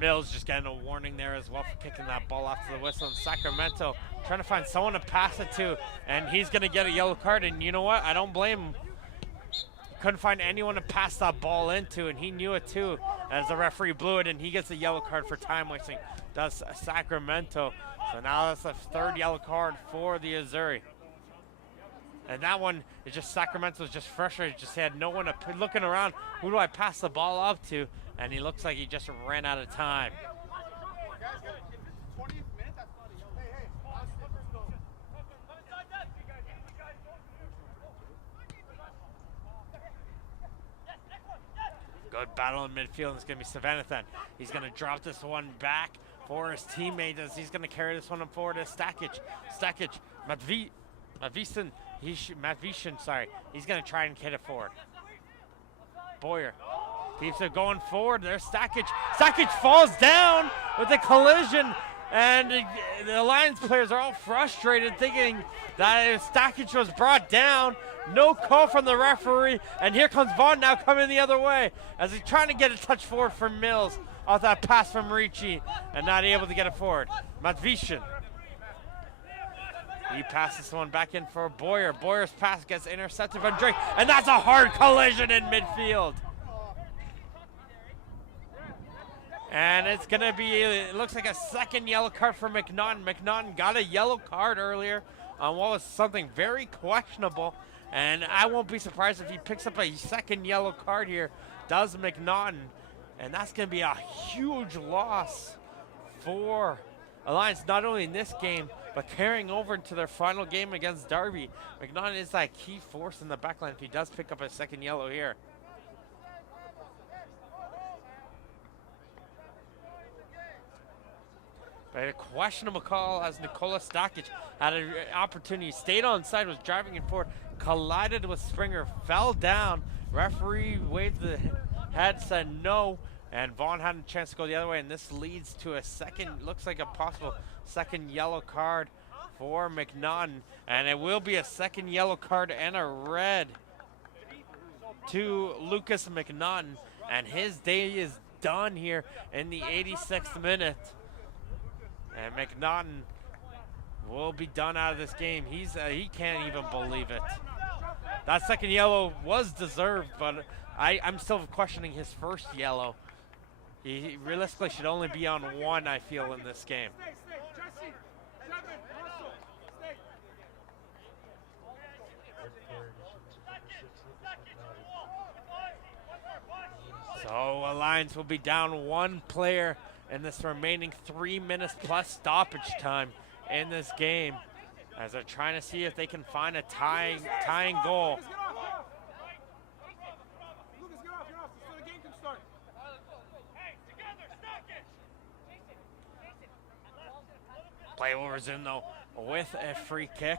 Mills just getting a warning there as well for kicking that ball off to the whistle. And Sacramento trying to find someone to pass it to, and he's going to get a yellow card. And you know what? I don't blame him. He couldn't find anyone to pass that ball into, and he knew it too as the referee blew it, and he gets a yellow card for time wasting. Does Sacramento. So now that's the 3rd yellow card for the Azzurri. And that one is just Sacramento's just frustrated. Just had no one looking around. Who do I pass the ball up to? And he looks like he just ran out of time. battle in midfield, and it's going to be Savanathan. He's going to drop this one back for his teammate as he's going to carry this one up forward to Stakic. Stakic, Matvishin, sorry. He's going to try and hit it forward. Boyer keeps it going forward. There's Stakic. Stakic falls down with a collision, and the Alliance players are all frustrated, thinking that Stakic was brought down. No call from the referee, and here comes Vaughan now coming the other way as he's trying to get a touch forward from Mills off that pass from Ricci and not able to get it forward. Matvishin. He passes one back in for Boyer. Boyer's pass gets intercepted from Drake, and that's a hard collision in midfield. And it's going to be, it looks like a second yellow card for McNaughton. McNaughton got a yellow card earlier on what was something very questionable. And I won't be surprised if he picks up a second yellow card here, does McNaughton. And that's going to be a huge loss for Alliance, not only in this game, but carrying over into their final game against Derby. McNaughton is that key force in the backline if he does pick up a second yellow here. But a questionable call as Nikola Stakic had an opportunity, stayed on side, was driving it forward, collided with Springer, fell down. Referee waved the head, said no, and Vaughan had a chance to go the other way, and this leads to a second, looks like a possible second yellow card for McNaughton, and it will be a second yellow card and a red to Lucas McNaughton, and his day is done here in the 86th minute. And McNaughton will be done out of this game. He can't even believe it. That second yellow was deserved, but I'm still questioning his first yellow. He realistically should only be on one, I feel, in this game. So Alliance will be down one player in this remaining 3 minutes plus stoppage time in this game, as they're trying to see if they can find a tying goal. Play will resume though with a free kick.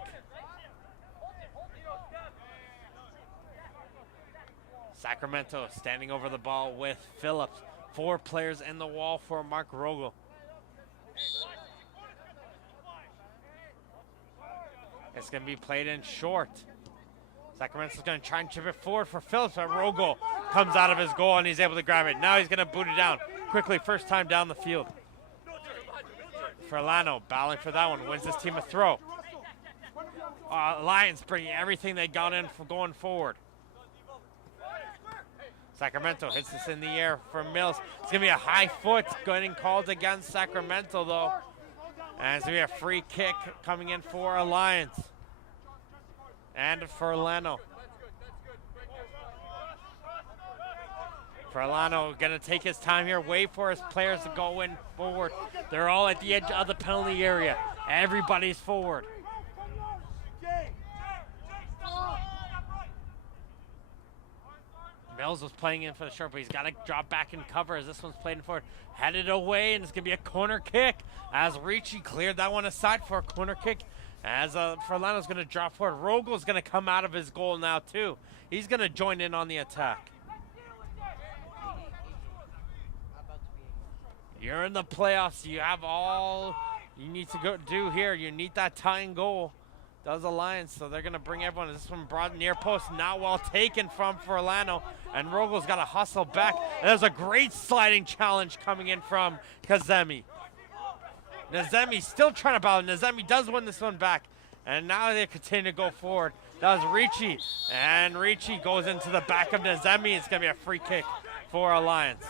Sacramento standing over the ball with Phillips. 4 players in the wall for Mark Rogel. It's going to be played in short. Sacramento's going to try and chip it forward for Phillips, but Rogel comes out of his goal and he's able to grab it. Now he's going to boot it down quickly, first time down the field. Ferlano battling for that one, wins this team a throw. Lions bringing everything they got in for going forward. Sacramento hits this in the air for Mills. It's going to be a high foot getting called against Sacramento, though. And it's going to be a free kick coming in for Alliance. And Ferlano. Ferlano going to take his time here, wait for his players to go in forward. They're all at the edge of the penalty area. Everybody's forward. Mills was playing in for the short, but he's got to drop back and cover as this one's played forward. Headed away, and it's going to be a corner kick as Ricci cleared that one aside for a corner kick. As Ferlano's going to drop forward. Rogel's going to come out of his goal now, too. He's going to join in on the attack. You're in the playoffs. You have all you need to go do here. You need that tying goal. Does Alliance, so they're going to bring everyone. This one brought near post, not well taken from Ferlano, and Rogel's got to hustle back. And there's a great sliding challenge coming in from Kazemi. Nazemi still trying to battle. Nazemi does win this one back, and now they continue to go forward. That was Ricci, and Ricci goes into the back of Nazemi. It's going to be a free kick for Alliance.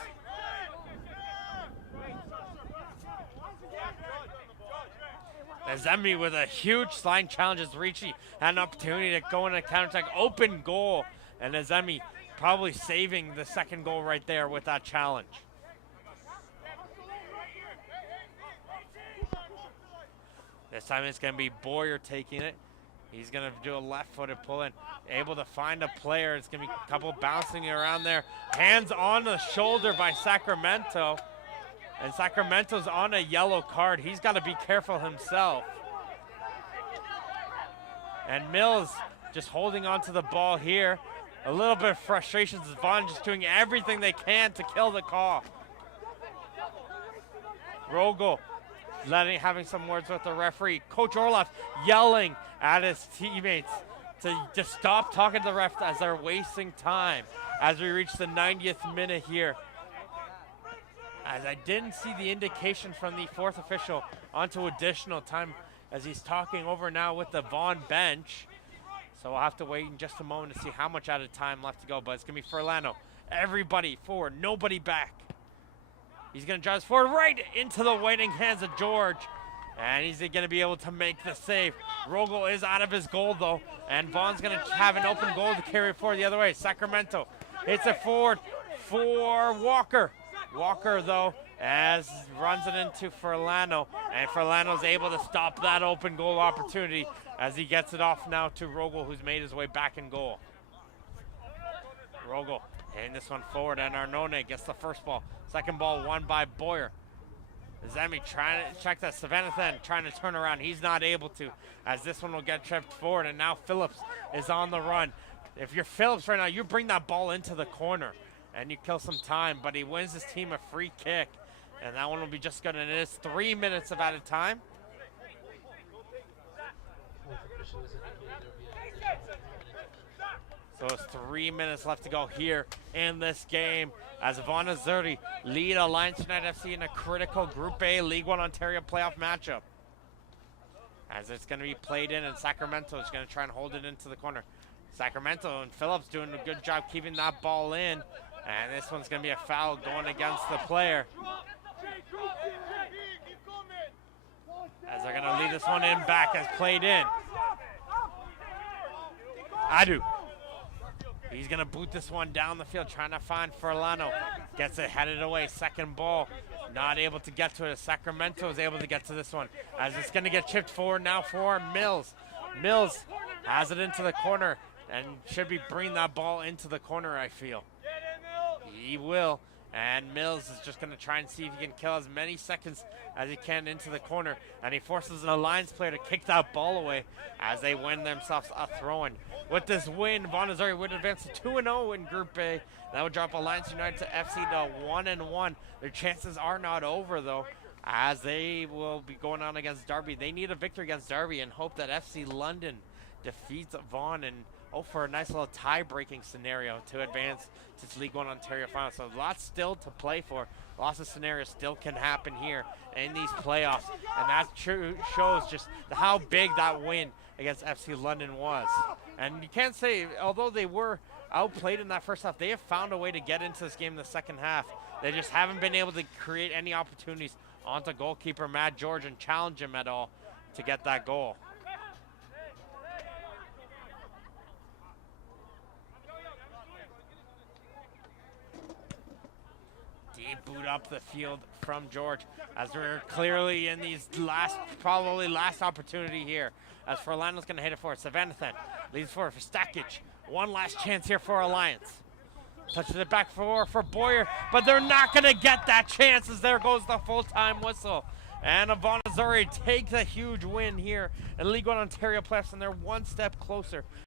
Nazemi with a huge sliding challenge as Ricci had an opportunity to go in a counterattack. Open goal, and Nazemi probably saving the second goal right there with that challenge. This time it's going to be Boyer taking it. He's going to do a left-footed pull-in, able to find a player. It's going to be a couple bouncing around there. Hands on the shoulder by Sacramento. And Sacramento's on a yellow card. He's got to be careful himself. And Mills just holding on to the ball here. A little bit of frustration as Vaughan just doing everything they can to kill the call. Rogel having some words with the referee. Coach Orloff yelling at his teammates to just stop talking to the ref as they're wasting time as we reach the 90th minute here. As I didn't see the indication from the fourth official onto additional time as he's talking over now with the Vaughan bench. So we'll have to wait in just a moment to see how much out of time left to go. But it's going to be Furlano. Everybody forward, nobody back. He's going to drive forward right into the waiting hands of George. And he's going to be able to make the save. Rogel is out of his goal, though. And Vaughan's going to have an open goal to carry it forward the other way. Sacramento hits it forward for Walker. Walker, though, as runs it into Furlano. And Furlano's able to stop that open goal opportunity as he gets it off now to Rogel, who's made his way back in goal. Rogel hitting this one forward, and Arnone gets the first ball. Second ball won by Boyer. Zemi trying to check that. Savannathan trying to turn around. He's not able to, as this one will get tripped forward, and now Phillips is on the run. If you're Phillips right now, you bring that ball into the corner and you kill some time, but he wins his team a free kick, and that one will be just good, and it is 3 minutes of added time. So it's 3 minutes left to go here in this game as Vaughan Azzurri lead Alliance United FC in a critical Group A League One Ontario playoff matchup. As it's going to be played in, and Sacramento is going to try and hold it into the corner. Sacramento and Phillips doing a good job keeping that ball in, and this one's going to be a foul going against the player. As they're going to leave this one in back as played in. Adu. He's going to boot this one down the field, trying to find Furlano. Gets it headed away. Second ball. Not able to get to it. Sacramento is able to get to this one. As it's going to get chipped forward now for Mills. Mills has it into the corner and should be bringing that ball into the corner, I feel. He will. And Mills is just going to try and see if he can kill as many seconds as he can into the corner. And he forces an Alliance player to kick that ball away as they win themselves a throw-in. With this win, Vaughan Azzurri would advance to 2-0 in Group A. That would drop Alliance United to FC to 1-1. Their chances are not over, though, as they will be going on against Derby. They need a victory against Derby and hope that FC London defeats Vaughan and for a nice little tie-breaking scenario to advance to this League One Ontario final. So lots still to play for. Lots of scenarios still can happen here in these playoffs. And that shows just how big that win against FC London was. And you can't say, although they were outplayed in that first half, they have found a way to get into this game in the second half. They just haven't been able to create any opportunities onto goalkeeper Matt George and challenge him at all to get that goal. Deep boot up the field from George as we're clearly in these probably last opportunity here. As Furlano's going to hit it forward. Savannathan leads forward for Stakic. One last chance here for Alliance. Touches it back for Boyer, but they're not going to get that chance as there goes the full-time whistle. And Vaughan Azzurri takes a huge win here in League One Ontario playoffs, and they're one step closer